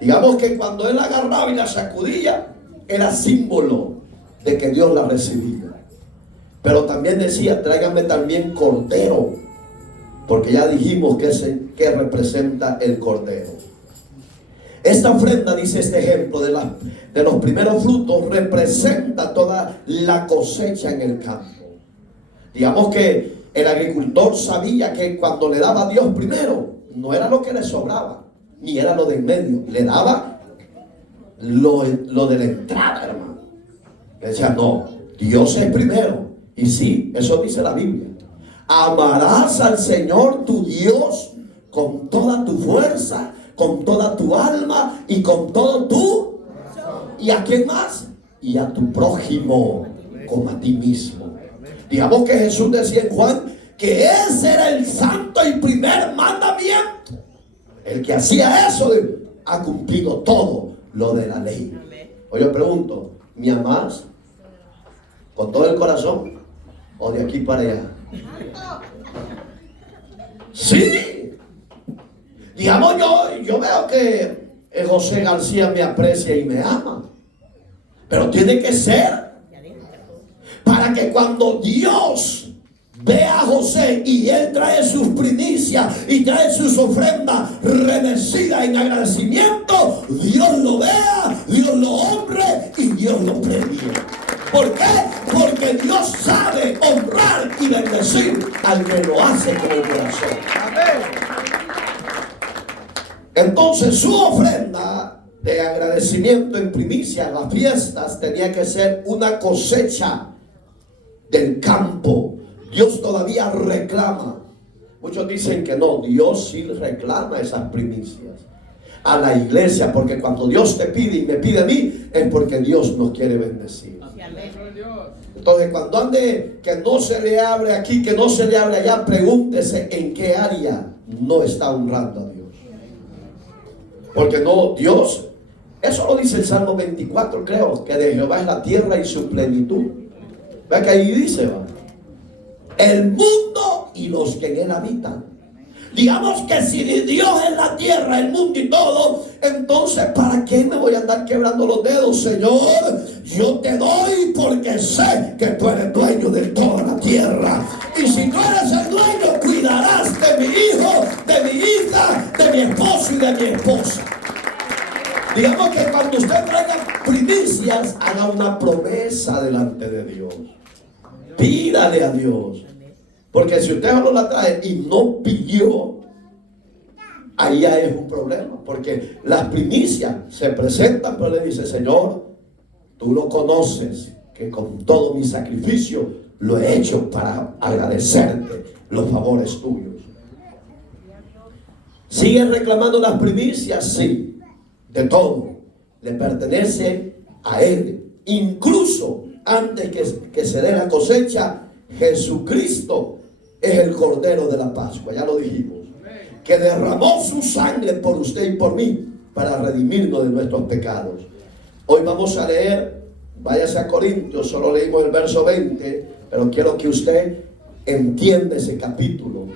Digamos que cuando él la agarraba y la sacudía, era símbolo de que Dios la recibía. Pero también decía, tráiganme también cordero, porque ya dijimos que representa el cordero. Esta ofrenda, dice este ejemplo de los primeros frutos, representa toda la cosecha en el campo. Digamos que el agricultor sabía que cuando le daba a Dios primero, no era lo que le sobraba, ni era lo de en medio, le daba lo de la entrada, hermano. Le decía, no, Dios es primero. Y sí, eso dice la Biblia. Amarás al Señor tu Dios con toda tu fuerza, con toda tu alma y con todo tu... ¿Y a quién más? Y a tu prójimo como a ti mismo. Digamos que Jesús decía en Juan que ese era el santo y primer mandamiento. El que hacía eso ha cumplido todo lo de la ley. Hoy yo pregunto, ¿me amás con todo el corazón o de aquí para allá? Sí. Digamos, yo veo que José García me aprecia y me ama, pero tiene que ser para que cuando Dios ve a José y él trae sus primicias y trae sus ofrendas remecidas en agradecimiento, Dios lo vea, Dios lo honre y Dios lo premie. ¿Por qué? Porque Dios sabe honrar y bendecir al que lo hace con el corazón. Entonces su ofrenda de agradecimiento en primicia en las fiestas tenía que ser una cosecha del campo. Dios todavía reclama. Muchos dicen que no, Dios sí reclama esas primicias a la iglesia, porque cuando Dios te pide y me pide a mí, es porque Dios nos quiere bendecir. Entonces, cuando ande que no se le abre aquí, que no se le abre allá, pregúntese en qué área no está honrando a Dios. Porque no, Dios, eso lo dice el Salmo 24, creo, que de Jehová es la tierra y su plenitud. ¿Ve que ahí dice? ¿Va? El mundo y los que en él habitan. Digamos que si Dios es la tierra, el mundo y todo, entonces ¿para qué me voy a andar quebrando los dedos? Señor, yo te doy porque sé que tú eres dueño de toda la tierra. Y si tú eres el dueño, cuidarás de mi hijo, de mi hija, de mi esposo y de mi esposa. Digamos que cuando usted traiga primicias, haga una promesa delante de Dios. Pídale a Dios. Porque si usted solo la trae y no pidió, ahí ya es un problema. Porque las primicias se presentan, pero le dice, Señor, tú lo conoces, que con todo mi sacrificio lo he hecho para agradecerte los favores tuyos. ¿Siguen reclamando las primicias? Sí, de todo. Le pertenece a Él. Incluso antes que se dé la cosecha, Jesucristo es el Cordero de la Pascua, ya lo dijimos, que derramó su sangre por usted y por mí para redimirnos de nuestros pecados. Hoy vamos a leer, váyase a Corintios, solo leímos el verso 20, pero quiero que usted entienda ese capítulo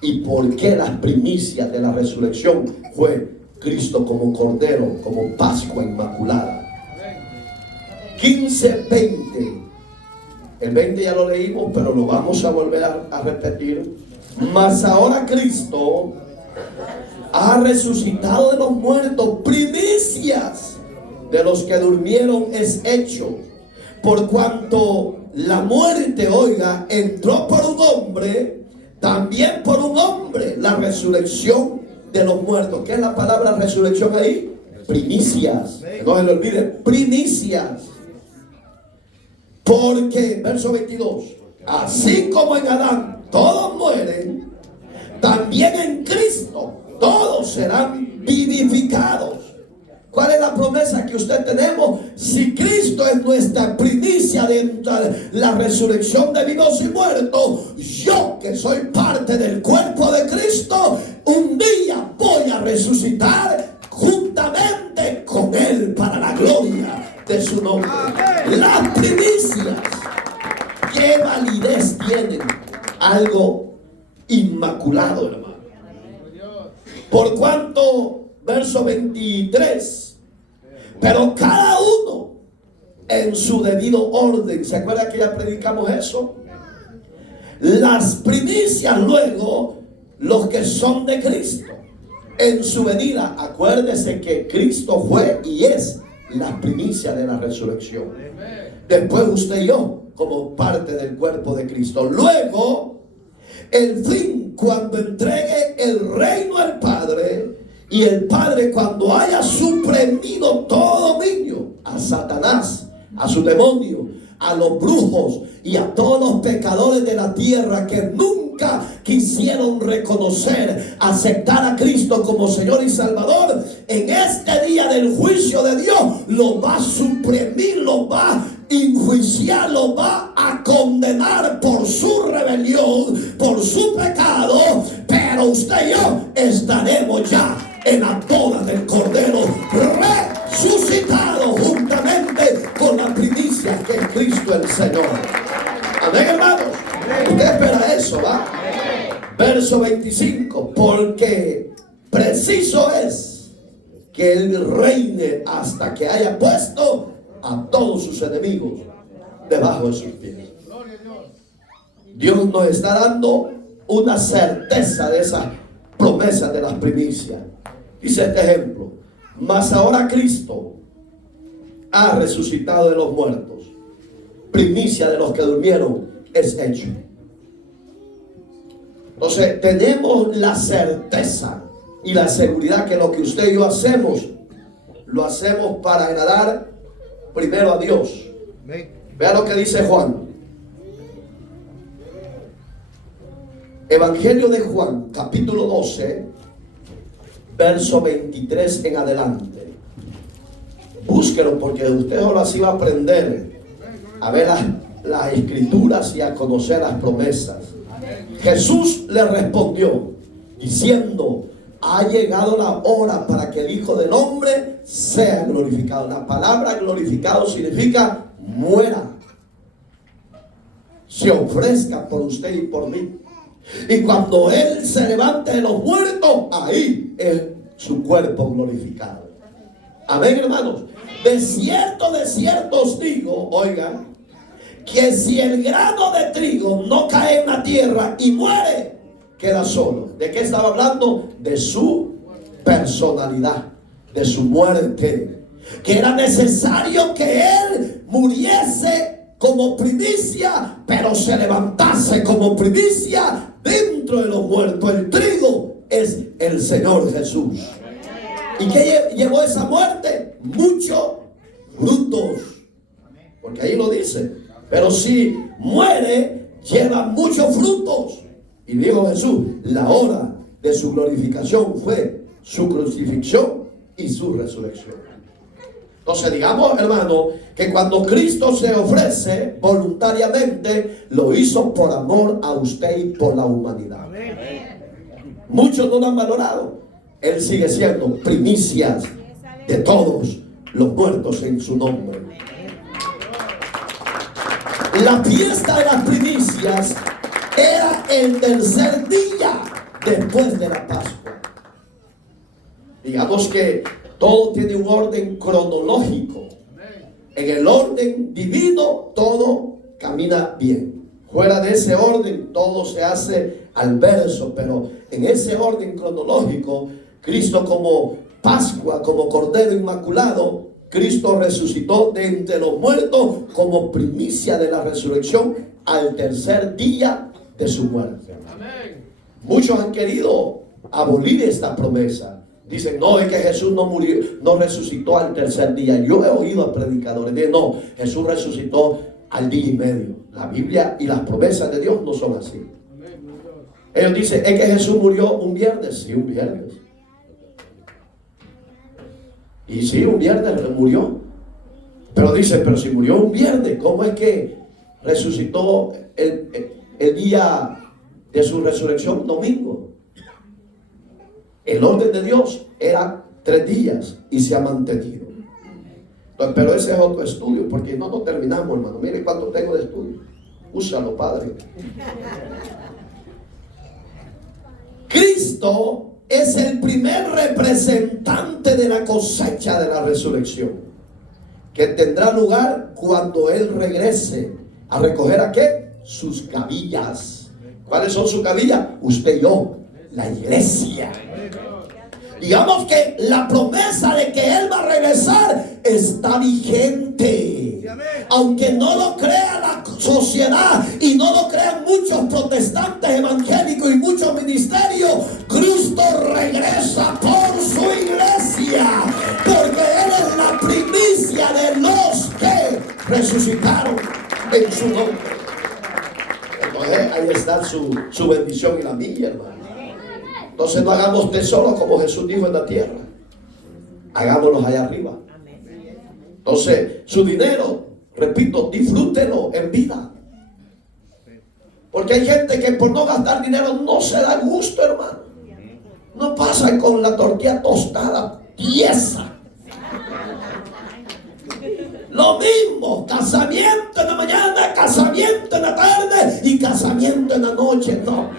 y por qué las primicias de la resurrección fue Cristo como Cordero, como Pascua Inmaculada. 15:20. El 20 ya lo leímos, pero lo vamos a volver a repetir. Mas ahora Cristo ha resucitado de los muertos, primicias de los que durmieron es hecho. Por cuanto la muerte, oiga, entró por un hombre, también por un hombre la resurrección de los muertos. ¿Qué es la palabra resurrección ahí? Primicias. No se le olvide, primicias. Porque, verso 22, así como en Adán todos mueren, también en Cristo todos serán vivificados. ¿Cuál es la promesa que usted tenemos? Si Cristo es nuestra primicia de la resurrección de vivos y muertos, yo que soy parte del cuerpo de Cristo, un día voy a resucitar juntamente con Él para la gloria de su nombre. Las primicias, ¿qué validez tienen? Algo inmaculado, hermano. Por cuanto, verso 23, pero cada uno en su debido orden. ¿Se acuerda que ya predicamos eso? Las primicias luego, los que son de Cristo, en su venida. Acuérdese que Cristo fue y es la primicia de la resurrección. Después usted y yo, como parte del cuerpo de Cristo. Luego, el fin, cuando entregue el reino al Padre, y el Padre cuando haya suprimido todo dominio a Satanás, a su demonio, a los brujos y a todos los pecadores de la tierra que nunca quisieron reconocer, aceptar a Cristo como Señor y Salvador, en este día del juicio de Dios lo va a suprimir, lo va a enjuiciar, lo va a condenar por su rebelión, por su pecado. Pero usted y yo estaremos ya en la boda del Cordero, resucitado juntamente con la primicia que es Cristo el Señor. Amén, hermanos. Usted espera eso, ¿va? Verso 25, porque preciso es que Él reine hasta que haya puesto a todos sus enemigos debajo de sus pies. Dios nos está dando una certeza de esas promesas de las primicias. Dice este ejemplo: mas ahora Cristo ha resucitado de los muertos, primicia de los que durmieron es hecho. Entonces tenemos la certeza y la seguridad que lo que usted y yo hacemos, lo hacemos para agradar primero a Dios. Vea lo que dice Juan. Evangelio de Juan, capítulo 12, verso 23 en adelante. Búsquelo, porque usted ahora sí va a aprender a ver las escrituras y a conocer las promesas. Jesús le respondió diciendo: ha llegado la hora para que el Hijo del Hombre sea glorificado. La palabra glorificado significa muera, se ofrezca por usted y por mí. Y cuando Él se levante de los muertos, ahí es su cuerpo glorificado. Amén, hermanos. De cierto os digo, oigan, que si el grano de trigo no cae en la tierra y muere, queda solo. ¿De qué estaba hablando? De su personalidad, de su muerte. Que era necesario que Él muriese como primicia, pero se levantase como primicia dentro de los muertos. El trigo es el Señor Jesús. ¿Y qué llevó esa muerte? Muchos frutos. Porque ahí lo dice. Pero si muere, lleva muchos frutos. Y dijo Jesús, la hora de su glorificación fue su crucifixión y su resurrección. Entonces digamos, hermano, que cuando Cristo se ofrece voluntariamente, lo hizo por amor a usted y por la humanidad. Muchos no lo han valorado. Él sigue siendo primicias de todos los muertos en su nombre. La fiesta de las primicias era el tercer día después de la Pascua. Digamos que todo tiene un orden cronológico. En el orden divino todo camina bien. Fuera de ese orden todo se hace al verso, pero en ese orden cronológico, Cristo como Pascua, como Cordero Inmaculado, Cristo resucitó de entre los muertos como primicia de la resurrección al tercer día de su muerte. Muchos han querido abolir esta promesa. Dicen, no, es que Jesús no murió, no resucitó al tercer día. Yo he oído a predicadores decir, no, Jesús resucitó al día y medio. La Biblia y las promesas de Dios no son así. Ellos dicen, es que Jesús murió un viernes. Sí, un viernes. Y sí, un viernes murió. Pero dicen, pero si murió un viernes, ¿cómo es que resucitó el día de su resurrección domingo? El orden de Dios era 3 días y se ha mantenido. Entonces, pero ese es otro estudio, porque no terminamos, hermano. Mire cuánto tengo de estudio. Úsalo, Padre. Cristo es el primer representante de la cosecha de la resurrección, que tendrá lugar cuando Él regrese a recoger ¿a qué? Sus gavillas. ¿Cuáles son sus gavillas? Usted y yo, la iglesia. Digamos que la promesa de que Él va a regresar está vigente. Aunque no lo crea la sociedad y no lo crean muchos protestantes evangélicos y muchos ministerios, Cristo regresa por su iglesia, porque Él es la primicia de los que resucitaron en su nombre. Entonces ahí está su bendición y la mía, hermano. Entonces no hagamos tesoros como Jesús dijo en la tierra, hagámoslos allá arriba. Entonces su dinero, repito, disfrútelo en vida, porque hay gente que por no gastar dinero no se da gusto, hermano. No pasa con la tortilla tostada tiesa. Lo mismo, casamiento en la mañana, casamiento en la tarde y casamiento en la noche, no.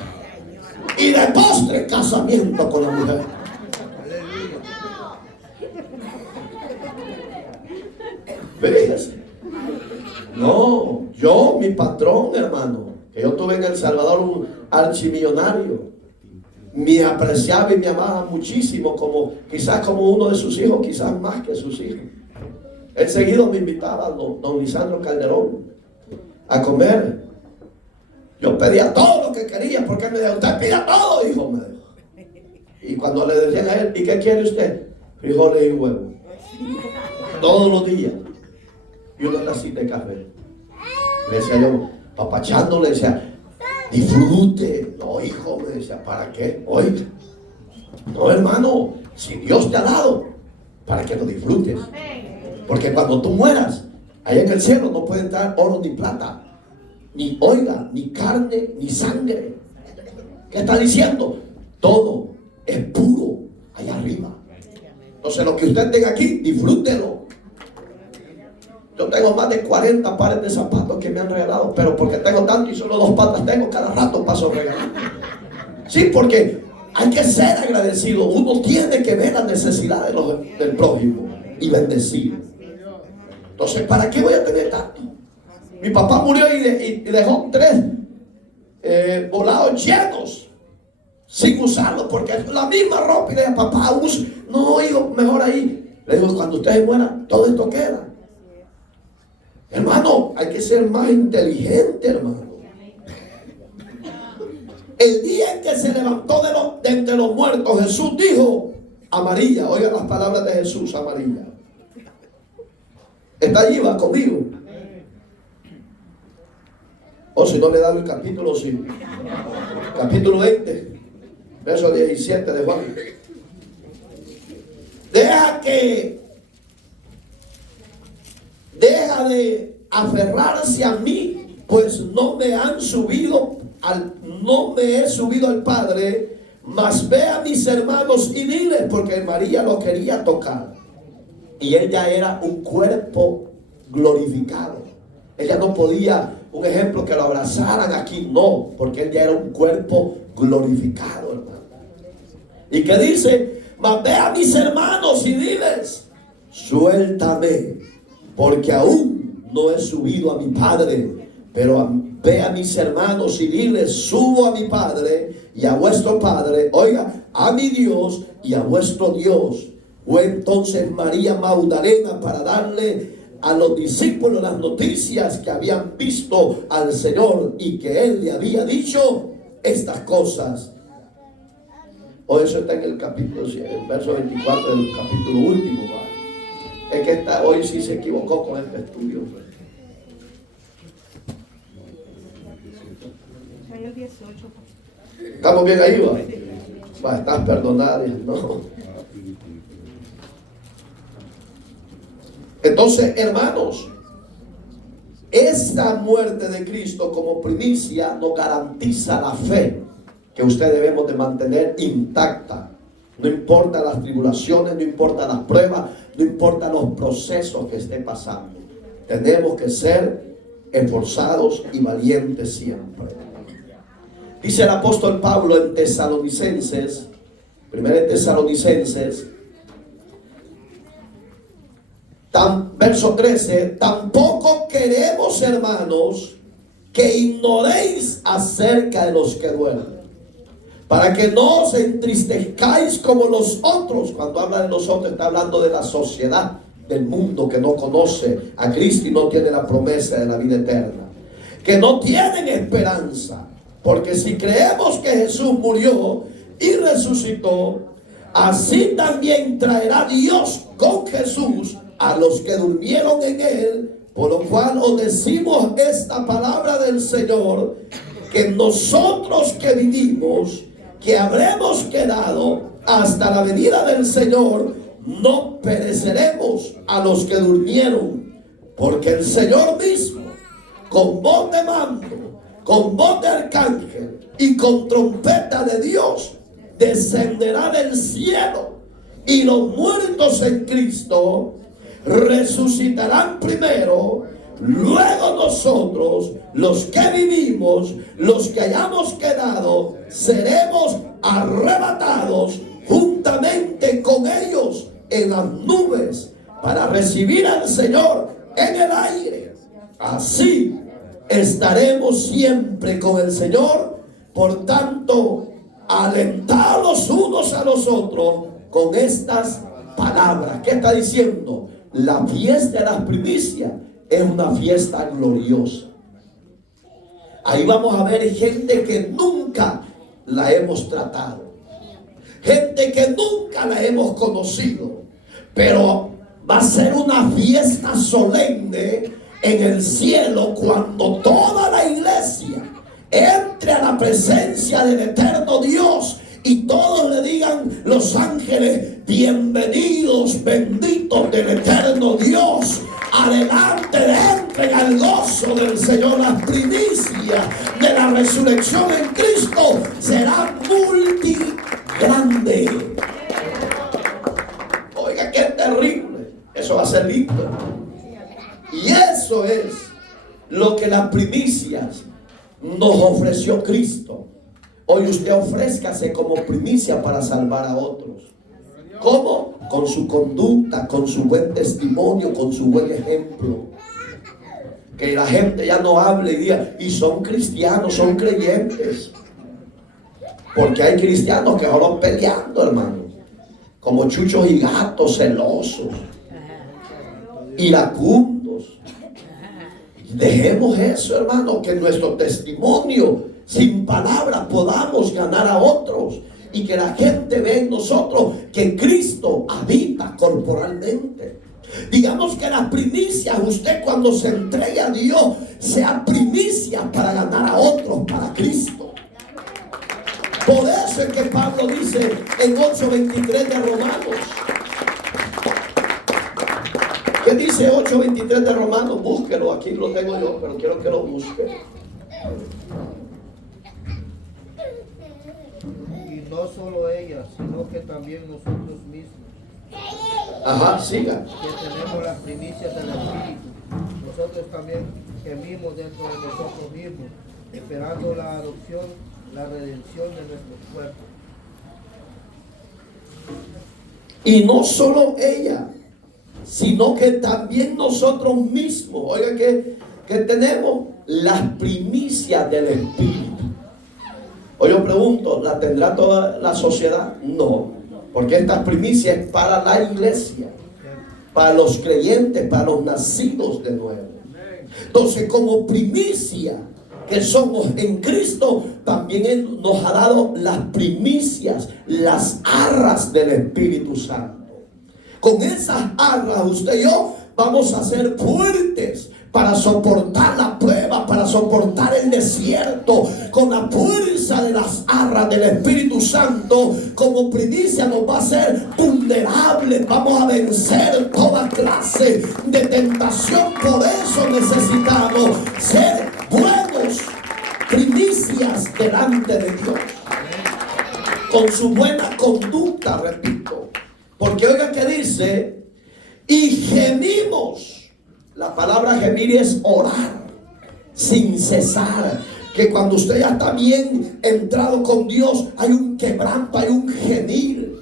Y de postre, casamiento con la mujer. Fíjese. No, yo, mi patrón, hermano, que yo tuve en El Salvador un archimillonario, me apreciaba y me amaba muchísimo, como quizás como uno de sus hijos, quizás más que sus hijos. Él seguido me invitaba a don Lisandro Calderón a comer. Yo pedía todo lo que quería, porque él me decía, usted pida todo, hijo, me dijo. Y cuando le decían a él, ¿y qué quiere usted? Frijoles y huevos. Todos los días. Y una tacita de café. Le decía yo, papachando, le decía, disfrute. No, hijo, me decía, ¿para qué? Oiga. No, hermano, si Dios te ha dado, para que lo disfrutes. Porque cuando tú mueras, allá en el cielo no puede entrar oro ni plata, ni oiga, ni carne, ni sangre. ¿Qué está diciendo? Todo es puro allá arriba. Entonces lo que usted tenga aquí, disfrútelo. Yo tengo más de 40 pares de zapatos que me han regalado, pero porque tengo tanto y solo 2 patas tengo, cada rato paso regalando. Sí, porque hay que ser agradecido. Uno tiene que ver las necesidades del prójimo y bendecir. Entonces, ¿para qué voy a tener tanto? Mi papá murió y dejó 3 volados llenos sin usarlo, porque es la misma ropa. Y le dije, papá, usa. No, hijo, mejor ahí. Le digo, cuando ustedes mueran, todo esto queda. Hermano, hay que ser más inteligente, hermano. El día en que se levantó de entre los muertos, Jesús dijo a María, oigan las palabras de Jesús a María. Está allí, va conmigo. O si no le he dado el capítulo, sí. Capítulo 20, verso 17 de Juan. Deja de aferrarse a mí, pues no me he subido al Padre, mas ve a mis hermanos y diles, porque María lo quería tocar. Y ella era un cuerpo glorificado. Ella no podía, un ejemplo, que lo abrazaran aquí, no, porque ella era un cuerpo glorificado, hermano. ¿Y qué dice? Mas ve a mis hermanos y diles, suéltame, porque aún no he subido a mi Padre, pero ve a mis hermanos y diles, subo a mi Padre y a vuestro Padre, oiga, a mi Dios y a vuestro Dios. Fue entonces María Magdalena para darle a los discípulos las noticias que habían visto al Señor y que Él le había dicho estas cosas. O eso está en el capítulo, el verso 24 del capítulo último. ¿Vale? Es que hoy sí se equivocó con este estudio. El 18. ¿Estamos bien ahí, va? Va, estás perdonada, ¿no? Entonces, hermanos, esta muerte de Cristo como primicia nos garantiza la fe que usted debemos de mantener intacta. No importa las tribulaciones, no importa las pruebas, no importa los procesos que esté pasando. Tenemos que ser esforzados y valientes siempre. Dice el apóstol Pablo en Tesalonicenses, 1 Tesalonicenses, verso 13: tampoco queremos, hermanos, que ignoréis acerca de los que duermen, para que no os entristezcáis como los otros. Cuando habla de los otros, está hablando de la sociedad del mundo que no conoce a Cristo y no tiene la promesa de la vida eterna, que no tienen esperanza. Porque si creemos que Jesús murió y resucitó, así también traerá Dios con Jesús a los que durmieron en él. Por lo cual os decimos esta palabra del Señor, que nosotros que vivimos, que habremos quedado hasta la venida del Señor, no pereceremos a los que durmieron. Porque el Señor mismo, con voz de mando, con voz de arcángel y con trompeta de Dios, descenderá del cielo, y los muertos en Cristo resucitarán primero. Luego nosotros, los que vivimos, los que hayamos quedado, seremos arrebatados juntamente con ellos en las nubes para recibir al Señor en el aire. Así estaremos siempre con el Señor. Por tanto, alentados unos a los otros con estas palabras. ¿Qué está diciendo? La fiesta de las primicias es una fiesta gloriosa. Ahí vamos a ver gente que nunca la hemos tratado, gente que nunca la hemos conocido, pero va a ser una fiesta solemne en el cielo cuando toda la iglesia entre a la presencia del eterno Dios y todos le digan, los ángeles: bienvenidos, benditos del eterno Dios. Adelante, entren al gozo del Señor. Las primicias de la resurrección en Cristo serán multigrande. Oiga, qué terrible. Eso va a ser lindo. Y eso es lo que las primicias nos ofreció Cristo. Hoy usted ofrézcase como primicia para salvar a otros. ¿Cómo? Con su conducta, con su buen testimonio, con su buen ejemplo. Que la gente ya no hable y diga, y son cristianos, son creyentes. Porque hay cristianos que ahora peleando, hermano, como chuchos y gatos, celosos, iracundos. Dejemos eso, hermano, que nuestro testimonio sin palabras podamos ganar a otros, y que la gente vea en nosotros que Cristo habita corporalmente. Digamos que las primicias, usted cuando se entregue a Dios, sea primicia para ganar a otros para Cristo. Por eso es que Pablo dice en 8:23 de Romanos. ¿Qué dice 8:23 de Romanos? Búsquelo, aquí lo tengo yo, pero quiero que lo busque. Y no solo ella, sino que también nosotros mismos. Ajá, siga. Que tenemos las primicias del Espíritu. Nosotros también gemimos dentro de nosotros mismos, esperando la adopción, la redención de nuestros cuerpos. Y no solo ella, sino que también nosotros mismos. Oiga, que tenemos las primicias del Espíritu. Hoy yo pregunto, ¿la tendrá toda la sociedad? No, porque estas primicias es para la iglesia, para los creyentes, para los nacidos de nuevo. Entonces, como primicia, que somos en Cristo, también Él nos ha dado las primicias, las arras del Espíritu Santo. Con esas arras usted y yo vamos a ser fuertes para soportar la prueba, para soportar el desierto. Con la fuerza de las arras del Espíritu Santo como primicia nos va a hacer vulnerables. Vamos a vencer toda clase de tentación. Por eso necesitamos ser buenos primicias delante de Dios, con su buena conducta, repito. Porque oiga que dice, y gemimos. La palabra gemir es orar sin cesar. Que cuando usted ya está bien entrado con Dios, hay un quebranto, hay un gemir.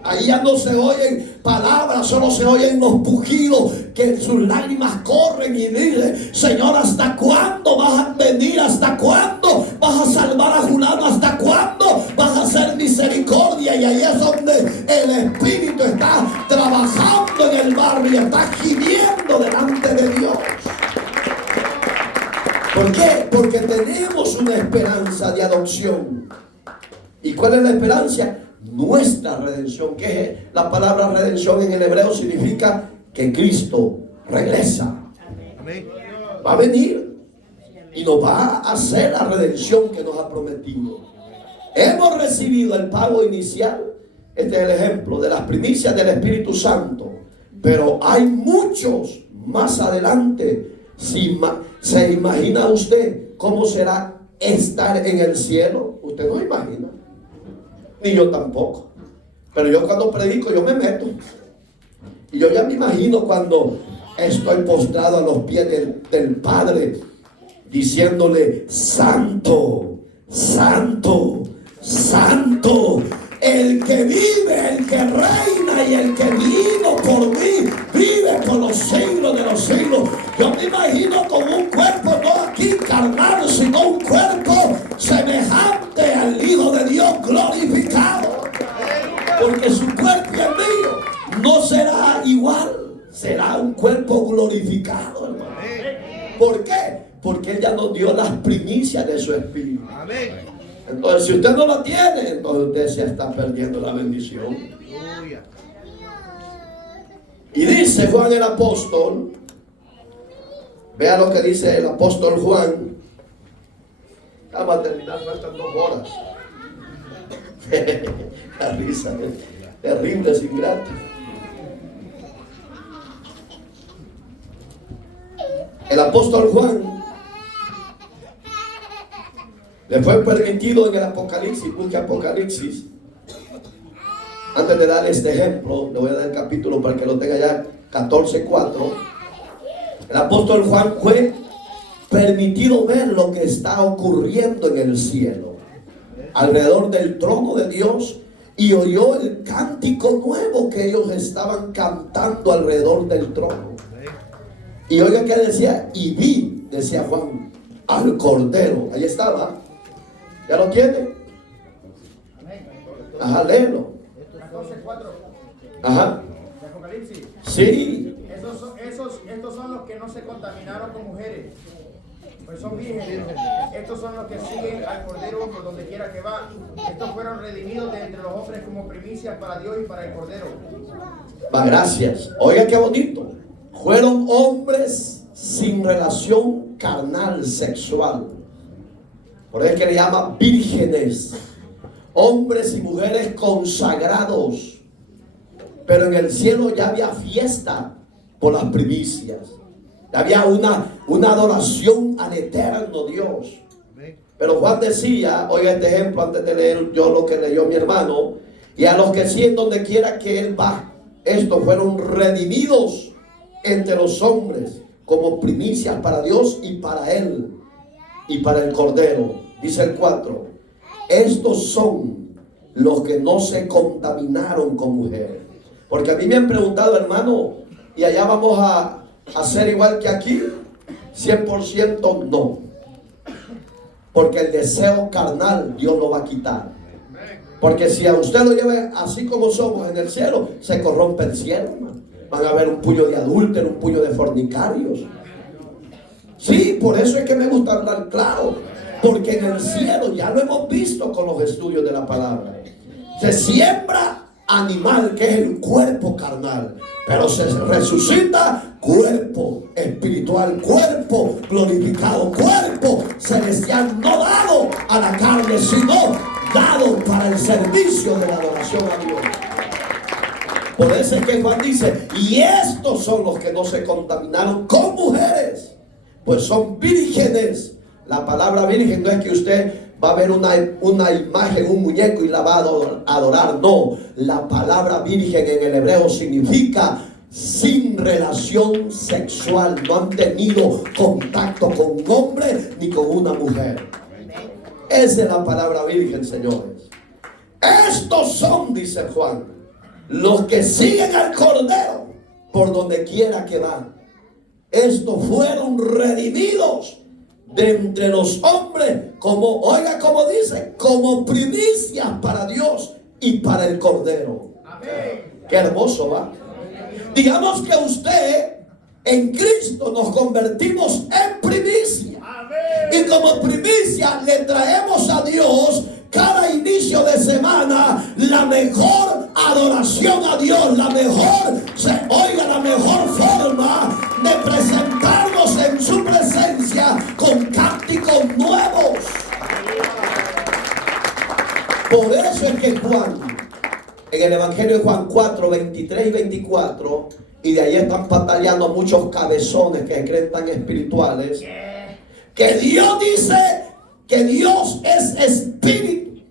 Ahí ya no se oyen palabras, solo se oyen los pujidos, que sus lágrimas corren y dicen: Señor, ¿hasta cuándo vas a venir? ¿Hasta cuándo vas a salvar a fulano? ¿Hasta cuándo vas a hacer misericordia? Y ahí es donde el Espíritu está trabajando en el barrio, está gimiendo delante de Dios. ¿Por qué? Porque tenemos una esperanza de adopción. ¿Y cuál es la esperanza? Nuestra redención. ¿Qué es? La palabra redención en el hebreo significa que Cristo regresa. Amén. Va a venir y nos va a hacer la redención que nos ha prometido. Hemos recibido el pago inicial. Este es el ejemplo de las primicias del Espíritu Santo. Pero hay muchos más adelante. ¿Se imagina usted cómo será estar en el cielo? Usted no imagina. Ni yo tampoco. Pero yo cuando predico, yo me meto. Y yo ya me imagino cuando estoy postrado a los pies del Padre, diciéndole: Santo, Santo, Santo, el que vive, el que reina y el que vino por mí, vive por los siglos de los siglos. Yo me imagino con un cuerpo no aquí carnal, sino un cuerpo semejante al Hijo de Dios glorificado. Porque su cuerpo y el mío no será igual, será un cuerpo glorificado, hermano. ¿Por qué? Porque Él ya nos dio las primicias de su Espíritu. Entonces, si usted no la tiene, entonces usted se está perdiendo la bendición. Y dice Juan el apóstol, vea lo que dice el apóstol Juan. Vamos a terminar, faltan 2 horas. La risa, terrible, es ingrato. El apóstol Juan le fue permitido en el Apocalipsis, busque Apocalipsis. Antes de dar este ejemplo, le voy a dar el capítulo para que lo tenga ya, 14:4. El apóstol Juan fue permitido ver lo que está ocurriendo en el cielo, alrededor del trono de Dios, y oyó el cántico nuevo que ellos estaban cantando alrededor del trono. Y oiga que decía, y vi, decía Juan, al Cordero. Ahí estaba. ¿Ya lo tiene? Ajá, léelo. 14:4. Ajá. ¿De Apocalipsis? Sí. Estos son los que no se contaminaron con mujeres, pues son vírgenes. Estos son los que siguen al Cordero por donde quiera que va. Estos fueron redimidos de entre los hombres como primicias para Dios y para el Cordero. Va, gracias. Oiga qué bonito. Fueron hombres sin relación carnal, sexual. Por eso es que le llama vírgenes. Hombres y mujeres consagrados. Pero en el cielo ya había fiesta por las primicias. Ya había una adoración al eterno Dios. Pero Juan decía, oiga este ejemplo antes de leer yo lo que leyó mi hermano: y a los que siguen donde quiera que él va, estos fueron redimidos entre los hombres como primicias para Dios y para él y para el Cordero. Dice el 4: estos son los que no se contaminaron con mujer. Porque a mí me han preguntado, hermano, ¿y allá vamos a hacer igual que aquí? 100% no. Porque el deseo carnal Dios lo va a quitar. Porque si a usted lo lleva así como somos en el cielo, se corrompe el cielo, hermano. Van a haber un puño de adúlteros, un puño de fornicarios. Sí, por eso es que me gusta hablar claro, porque en el cielo ya lo hemos visto con los estudios de la palabra. Se siembra animal, que es el cuerpo carnal, pero se resucita cuerpo espiritual, cuerpo glorificado, cuerpo celestial, no dado a la carne, sino dado para el servicio de la adoración a Dios. Por eso es que Juan dice, y estos son los que no se contaminaron con mujeres, pues son vírgenes. La palabra virgen no es que usted va a ver una imagen, un muñeco y la va a adorar. No, la palabra virgen en el hebreo significa sin relación sexual. No han tenido contacto con un hombre ni con una mujer. Esa es la palabra virgen, señores. Estos son, dice Juan, los que siguen al Cordero por donde quiera que van. Estos fueron redimidos de entre los hombres, como, oiga, como dice, como primicias para Dios y para el Cordero. Amén. Qué hermoso, ¿va? Digamos que usted en Cristo nos convertimos en primicia. Amén. Y como primicia le traemos a Dios cada inicio de semana la mejor adoración a Dios, la mejor forma de presentarnos en su presencia con cánticos nuevos. Por eso es que Juan, en el Evangelio de Juan 4, 23 y 24, y de ahí están pataleando muchos cabezones que se creen tan espirituales, que Dios dice que Dios es espíritu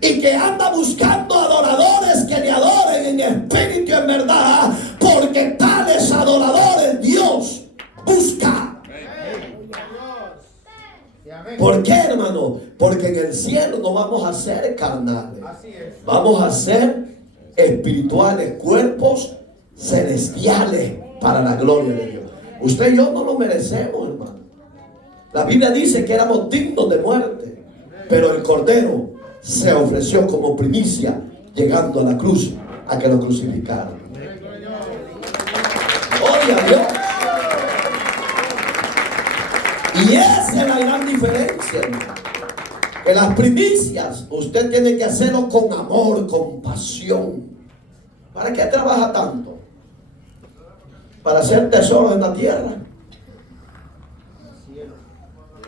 y que anda buscando adoradores que le adoren en espíritu y en verdad, porque tales adoradores Dios busca. ¿Por qué, hermano? Porque en el cielo no vamos a ser carnales, vamos a ser espirituales, cuerpos celestiales para la gloria de Dios. Usted y yo no lo merecemos, hermano. La Biblia dice que éramos dignos de muerte, pero el Cordero se ofreció como primicia, llegando a la cruz a que lo crucificaran. Gloria a Dios. Y esa es la gran diferencia, hermano. Que las primicias usted tiene que hacerlo con amor, con pasión. ¿Para qué trabaja tanto? Para hacer tesoros en la tierra.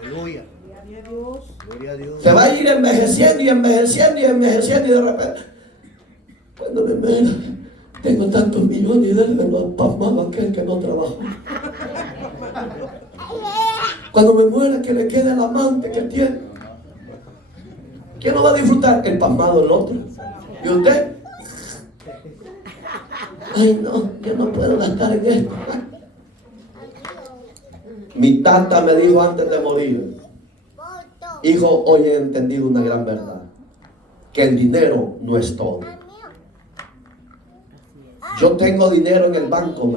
Aleluya. Gloria a Dios. Se va a ir envejeciendo y envejeciendo y envejeciendo, y de repente, cuando me muera, tengo tantos millones y déjenlo pasmado a aquel que no trabaja. Cuando me muera, que le quede el amante que tiene. ¿Quién lo va a disfrutar? El pasmado, el otro. ¿Y usted? Ay, no, yo no puedo gastar en esto. Mi tata me dijo antes de morir: hijo, hoy he entendido una gran verdad, que el dinero no es todo. Yo tengo dinero en el banco,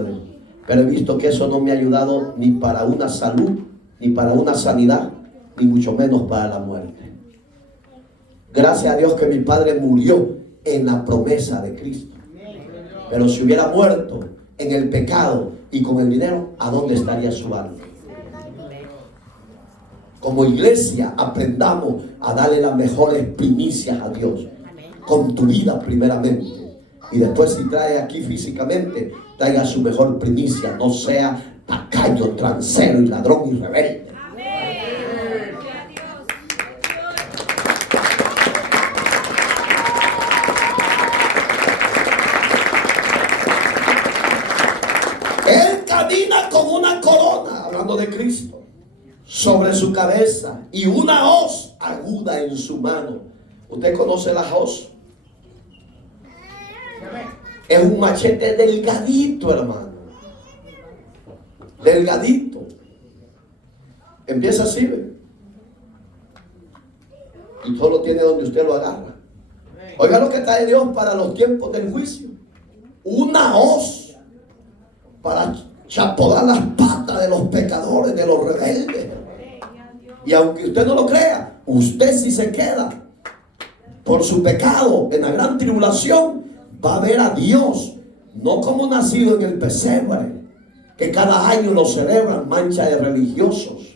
pero he visto que eso no me ha ayudado ni para una salud, ni para una sanidad, ni mucho menos para la muerte. Gracias a Dios que mi padre murió en la promesa de Cristo. Pero si hubiera muerto en el pecado y con el dinero, ¿a dónde estaría su alma? Como iglesia, aprendamos a darle las mejores primicias a Dios. Con tu vida primeramente. Y después, si trae aquí físicamente, traiga su mejor primicia. No sea tacaño, transero y ladrón y rebelde. Él camina con una corona, hablando de Cristo, sobre su cabeza y una hoz aguda en su mano. ¿Usted conoce la hoz? Es un machete delgadito, hermano. Delgadito. Empieza así, ¿ve? Y solo tiene donde usted lo agarra. Oiga lo que trae Dios para los tiempos del juicio. Una hoz para chapodar las patas de los pecadores, de los rebeldes. Y aunque usted no lo crea, usted si se queda por su pecado en la gran tribulación, va a ver a Dios, no como nacido en el pesebre, que cada año lo celebran, mancha de religiosos.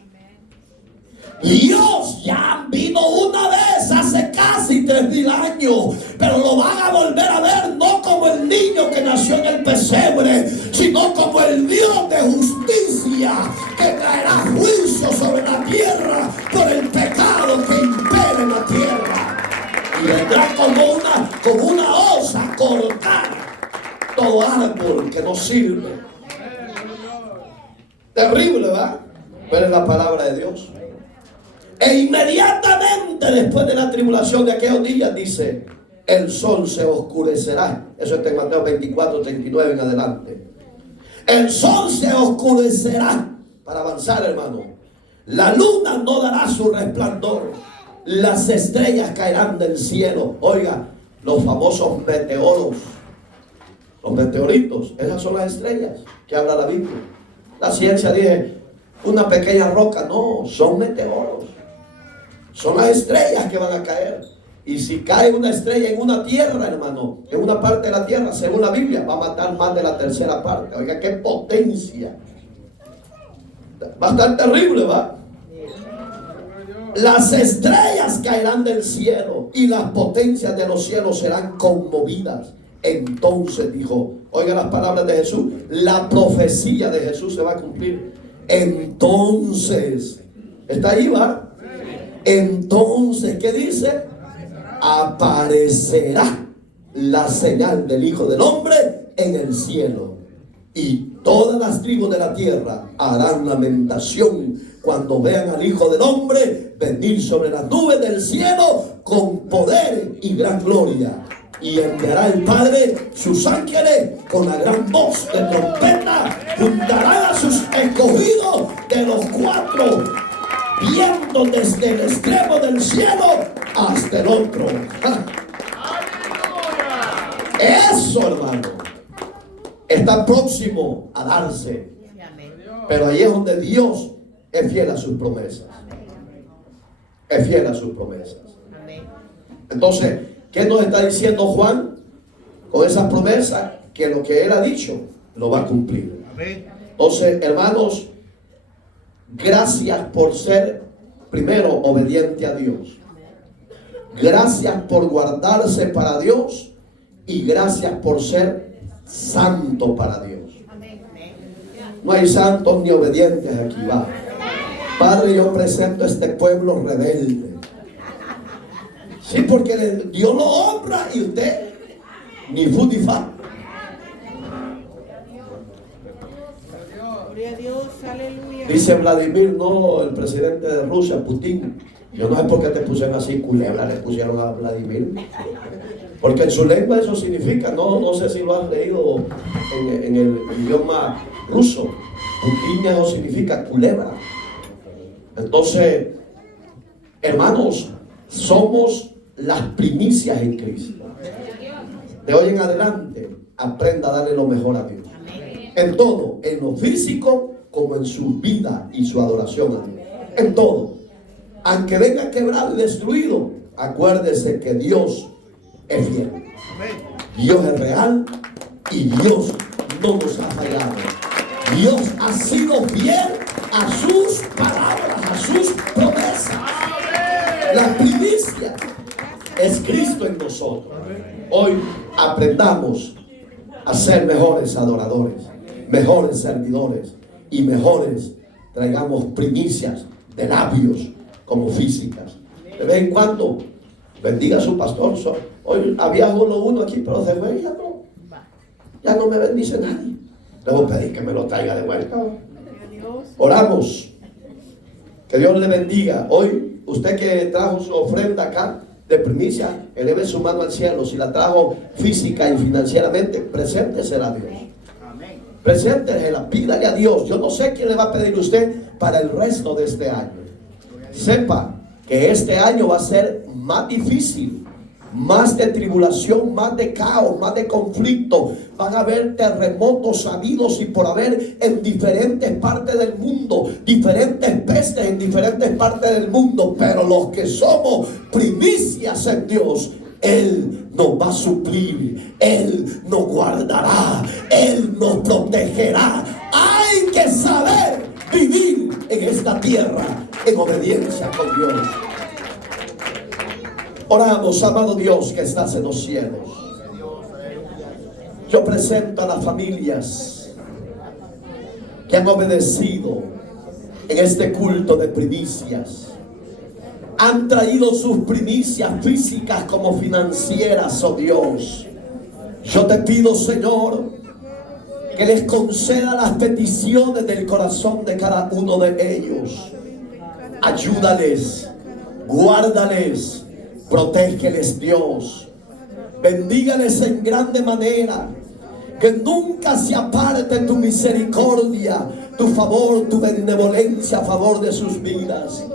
Dios ya vino una vez hace casi 3000 años, pero lo van a volver a ver no como el niño que nació en el pesebre, sino como el Dios de justicia que traerá juicio sobre la tierra por el pecado que impera en la tierra. Y vendrá como una osa a cortar todo árbol que no sirve. Terrible, ¿verdad? Pero es la palabra de Dios. E inmediatamente después de la tribulación de aquellos días, dice, el sol se oscurecerá. Eso está en Mateo 24, 39 en adelante. El sol se oscurecerá. Para avanzar, hermano, la luna no dará su resplandor, las estrellas caerán del cielo. Oiga, los famosos meteoros, los meteoritos, esas son las estrellas que habla la Biblia. La ciencia dice una pequeña roca, no, son meteoros. Son las estrellas que van a caer. Y si cae una estrella en una tierra, hermano, en una parte de la tierra, según la Biblia, va a matar más de la tercera parte. Oiga, qué potencia. Va a estar terrible, ¿va? Las estrellas caerán del cielo y las potencias de los cielos serán conmovidas. Entonces dijo, oiga las palabras de Jesús, la profecía de Jesús se va a cumplir. Entonces, ¿está ahí, va? Entonces, ¿qué dice? Aparecerá la señal del Hijo del Hombre en el cielo, y todas las tribus de la tierra harán lamentación cuando vean al Hijo del Hombre venir sobre las nubes del cielo con poder y gran gloria. Y enviará el Padre sus ángeles con la gran voz de trompeta, juntarán a sus escogidos de los cuatro, viendo desde el extremo del cielo hasta el otro. Eso, hermano, está próximo a darse. Pero ahí es donde Dios es fiel a sus promesas. Es fiel a sus promesas. Entonces, ¿qué nos está diciendo Juan con esas promesas? Que lo que él ha dicho lo va a cumplir. Entonces, hermanos, gracias por ser primero obediente a Dios. Gracias por guardarse para Dios. Y gracias por ser santo para Dios. No hay santos ni obedientes aquí, va. Padre, yo presento a este pueblo rebelde. Sí, porque Dios lo honra y usted ni fu ni fa. Gloria a Dios, aleluya. Dice Vladimir, no, el presidente de Rusia, Putin. Yo no sé por qué te pusieron así, culebra, le pusieron a Vladimir. Porque en su lengua eso significa, no sé si lo has leído en el idioma ruso. Putin, eso significa culebra. Entonces, hermanos, somos las primicias en Cristo. De hoy en adelante, aprenda a darle lo mejor a Dios. En todo, en lo físico como en su vida y su adoración a Dios. En todo. Aunque venga quebrado y destruido, acuérdese que Dios es fiel. Dios es real y Dios no nos ha fallado. Dios ha sido fiel a sus palabras, a sus promesas. La primicia es Cristo en nosotros. Hoy aprendamos a ser mejores adoradores, mejores servidores y mejores traigamos primicias de labios como físicas. De vez en cuando bendiga a su pastor. Hoy había uno aquí, pero de güey ya no me bendice nadie. Debo pedir que me lo traiga de vuelta. Oramos. Que Dios le bendiga. Hoy, usted que trajo su ofrenda acá de primicia, eleve su mano al cielo. Si la trajo física y financieramente, preséntesela a Dios. Preséntesela, pídale a Dios. Yo no sé quién le va a pedir a usted para el resto de este año. Sepa que este año va a ser más difícil, más de tribulación, más de caos, más de conflicto. Van a haber terremotos habidos y por haber en diferentes partes del mundo, diferentes pestes en diferentes partes del mundo. Pero los que somos primicias en Dios, Él nos va a suplir, Él nos guardará, Él nos protegerá. ¡Ay, que saber vivir en esta tierra en obediencia con Dios. Oramos, amado Dios que estás en los cielos. Yo presento a las familias que han obedecido en este culto de primicias. Han traído sus primicias físicas como financieras, oh Dios. Yo te pido, Señor, que les conceda las peticiones del corazón de cada uno de ellos. Ayúdales, guárdales, protégeles, Dios. Bendígales en grande manera. Que nunca se aparte tu misericordia, tu favor, tu benevolencia a favor de sus vidas.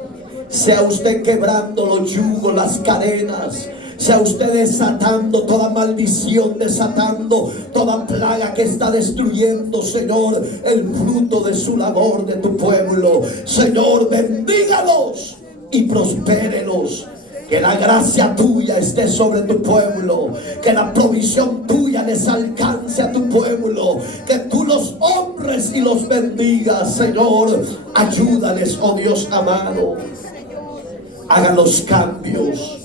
Sea usted quebrando los yugos, las cadenas. Sea usted desatando toda maldición, desatando toda plaga que está destruyendo, Señor, el fruto de su labor, de tu pueblo. Señor, bendígalos y prospérelos. Que la gracia tuya esté sobre tu pueblo. Que la provisión tuya les alcance a tu pueblo. Que tú los honres y los bendigas, Señor. Ayúdales, oh Dios amado. Hagan los cambios.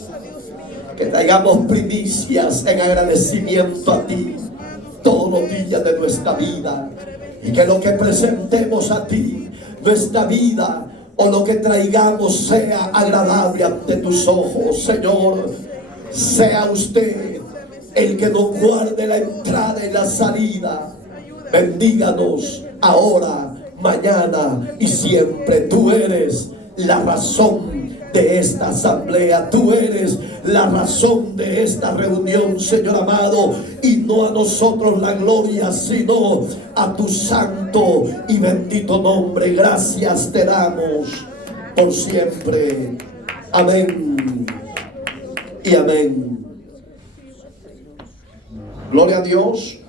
Que traigamos primicias en agradecimiento a ti todos los días de nuestra vida. Y que lo que presentemos a ti, nuestra vida, o lo que traigamos sea agradable ante tus ojos, Señor. Sea usted el que nos guarde la entrada y la salida. Bendíganos ahora, mañana y siempre. Tú eres la razón de esta asamblea. Tú eres la razón de esta reunión, Señor amado. Y no a nosotros la gloria, sino a tu santo y bendito nombre. Gracias te damos por siempre. Amén y amén. Gloria a Dios.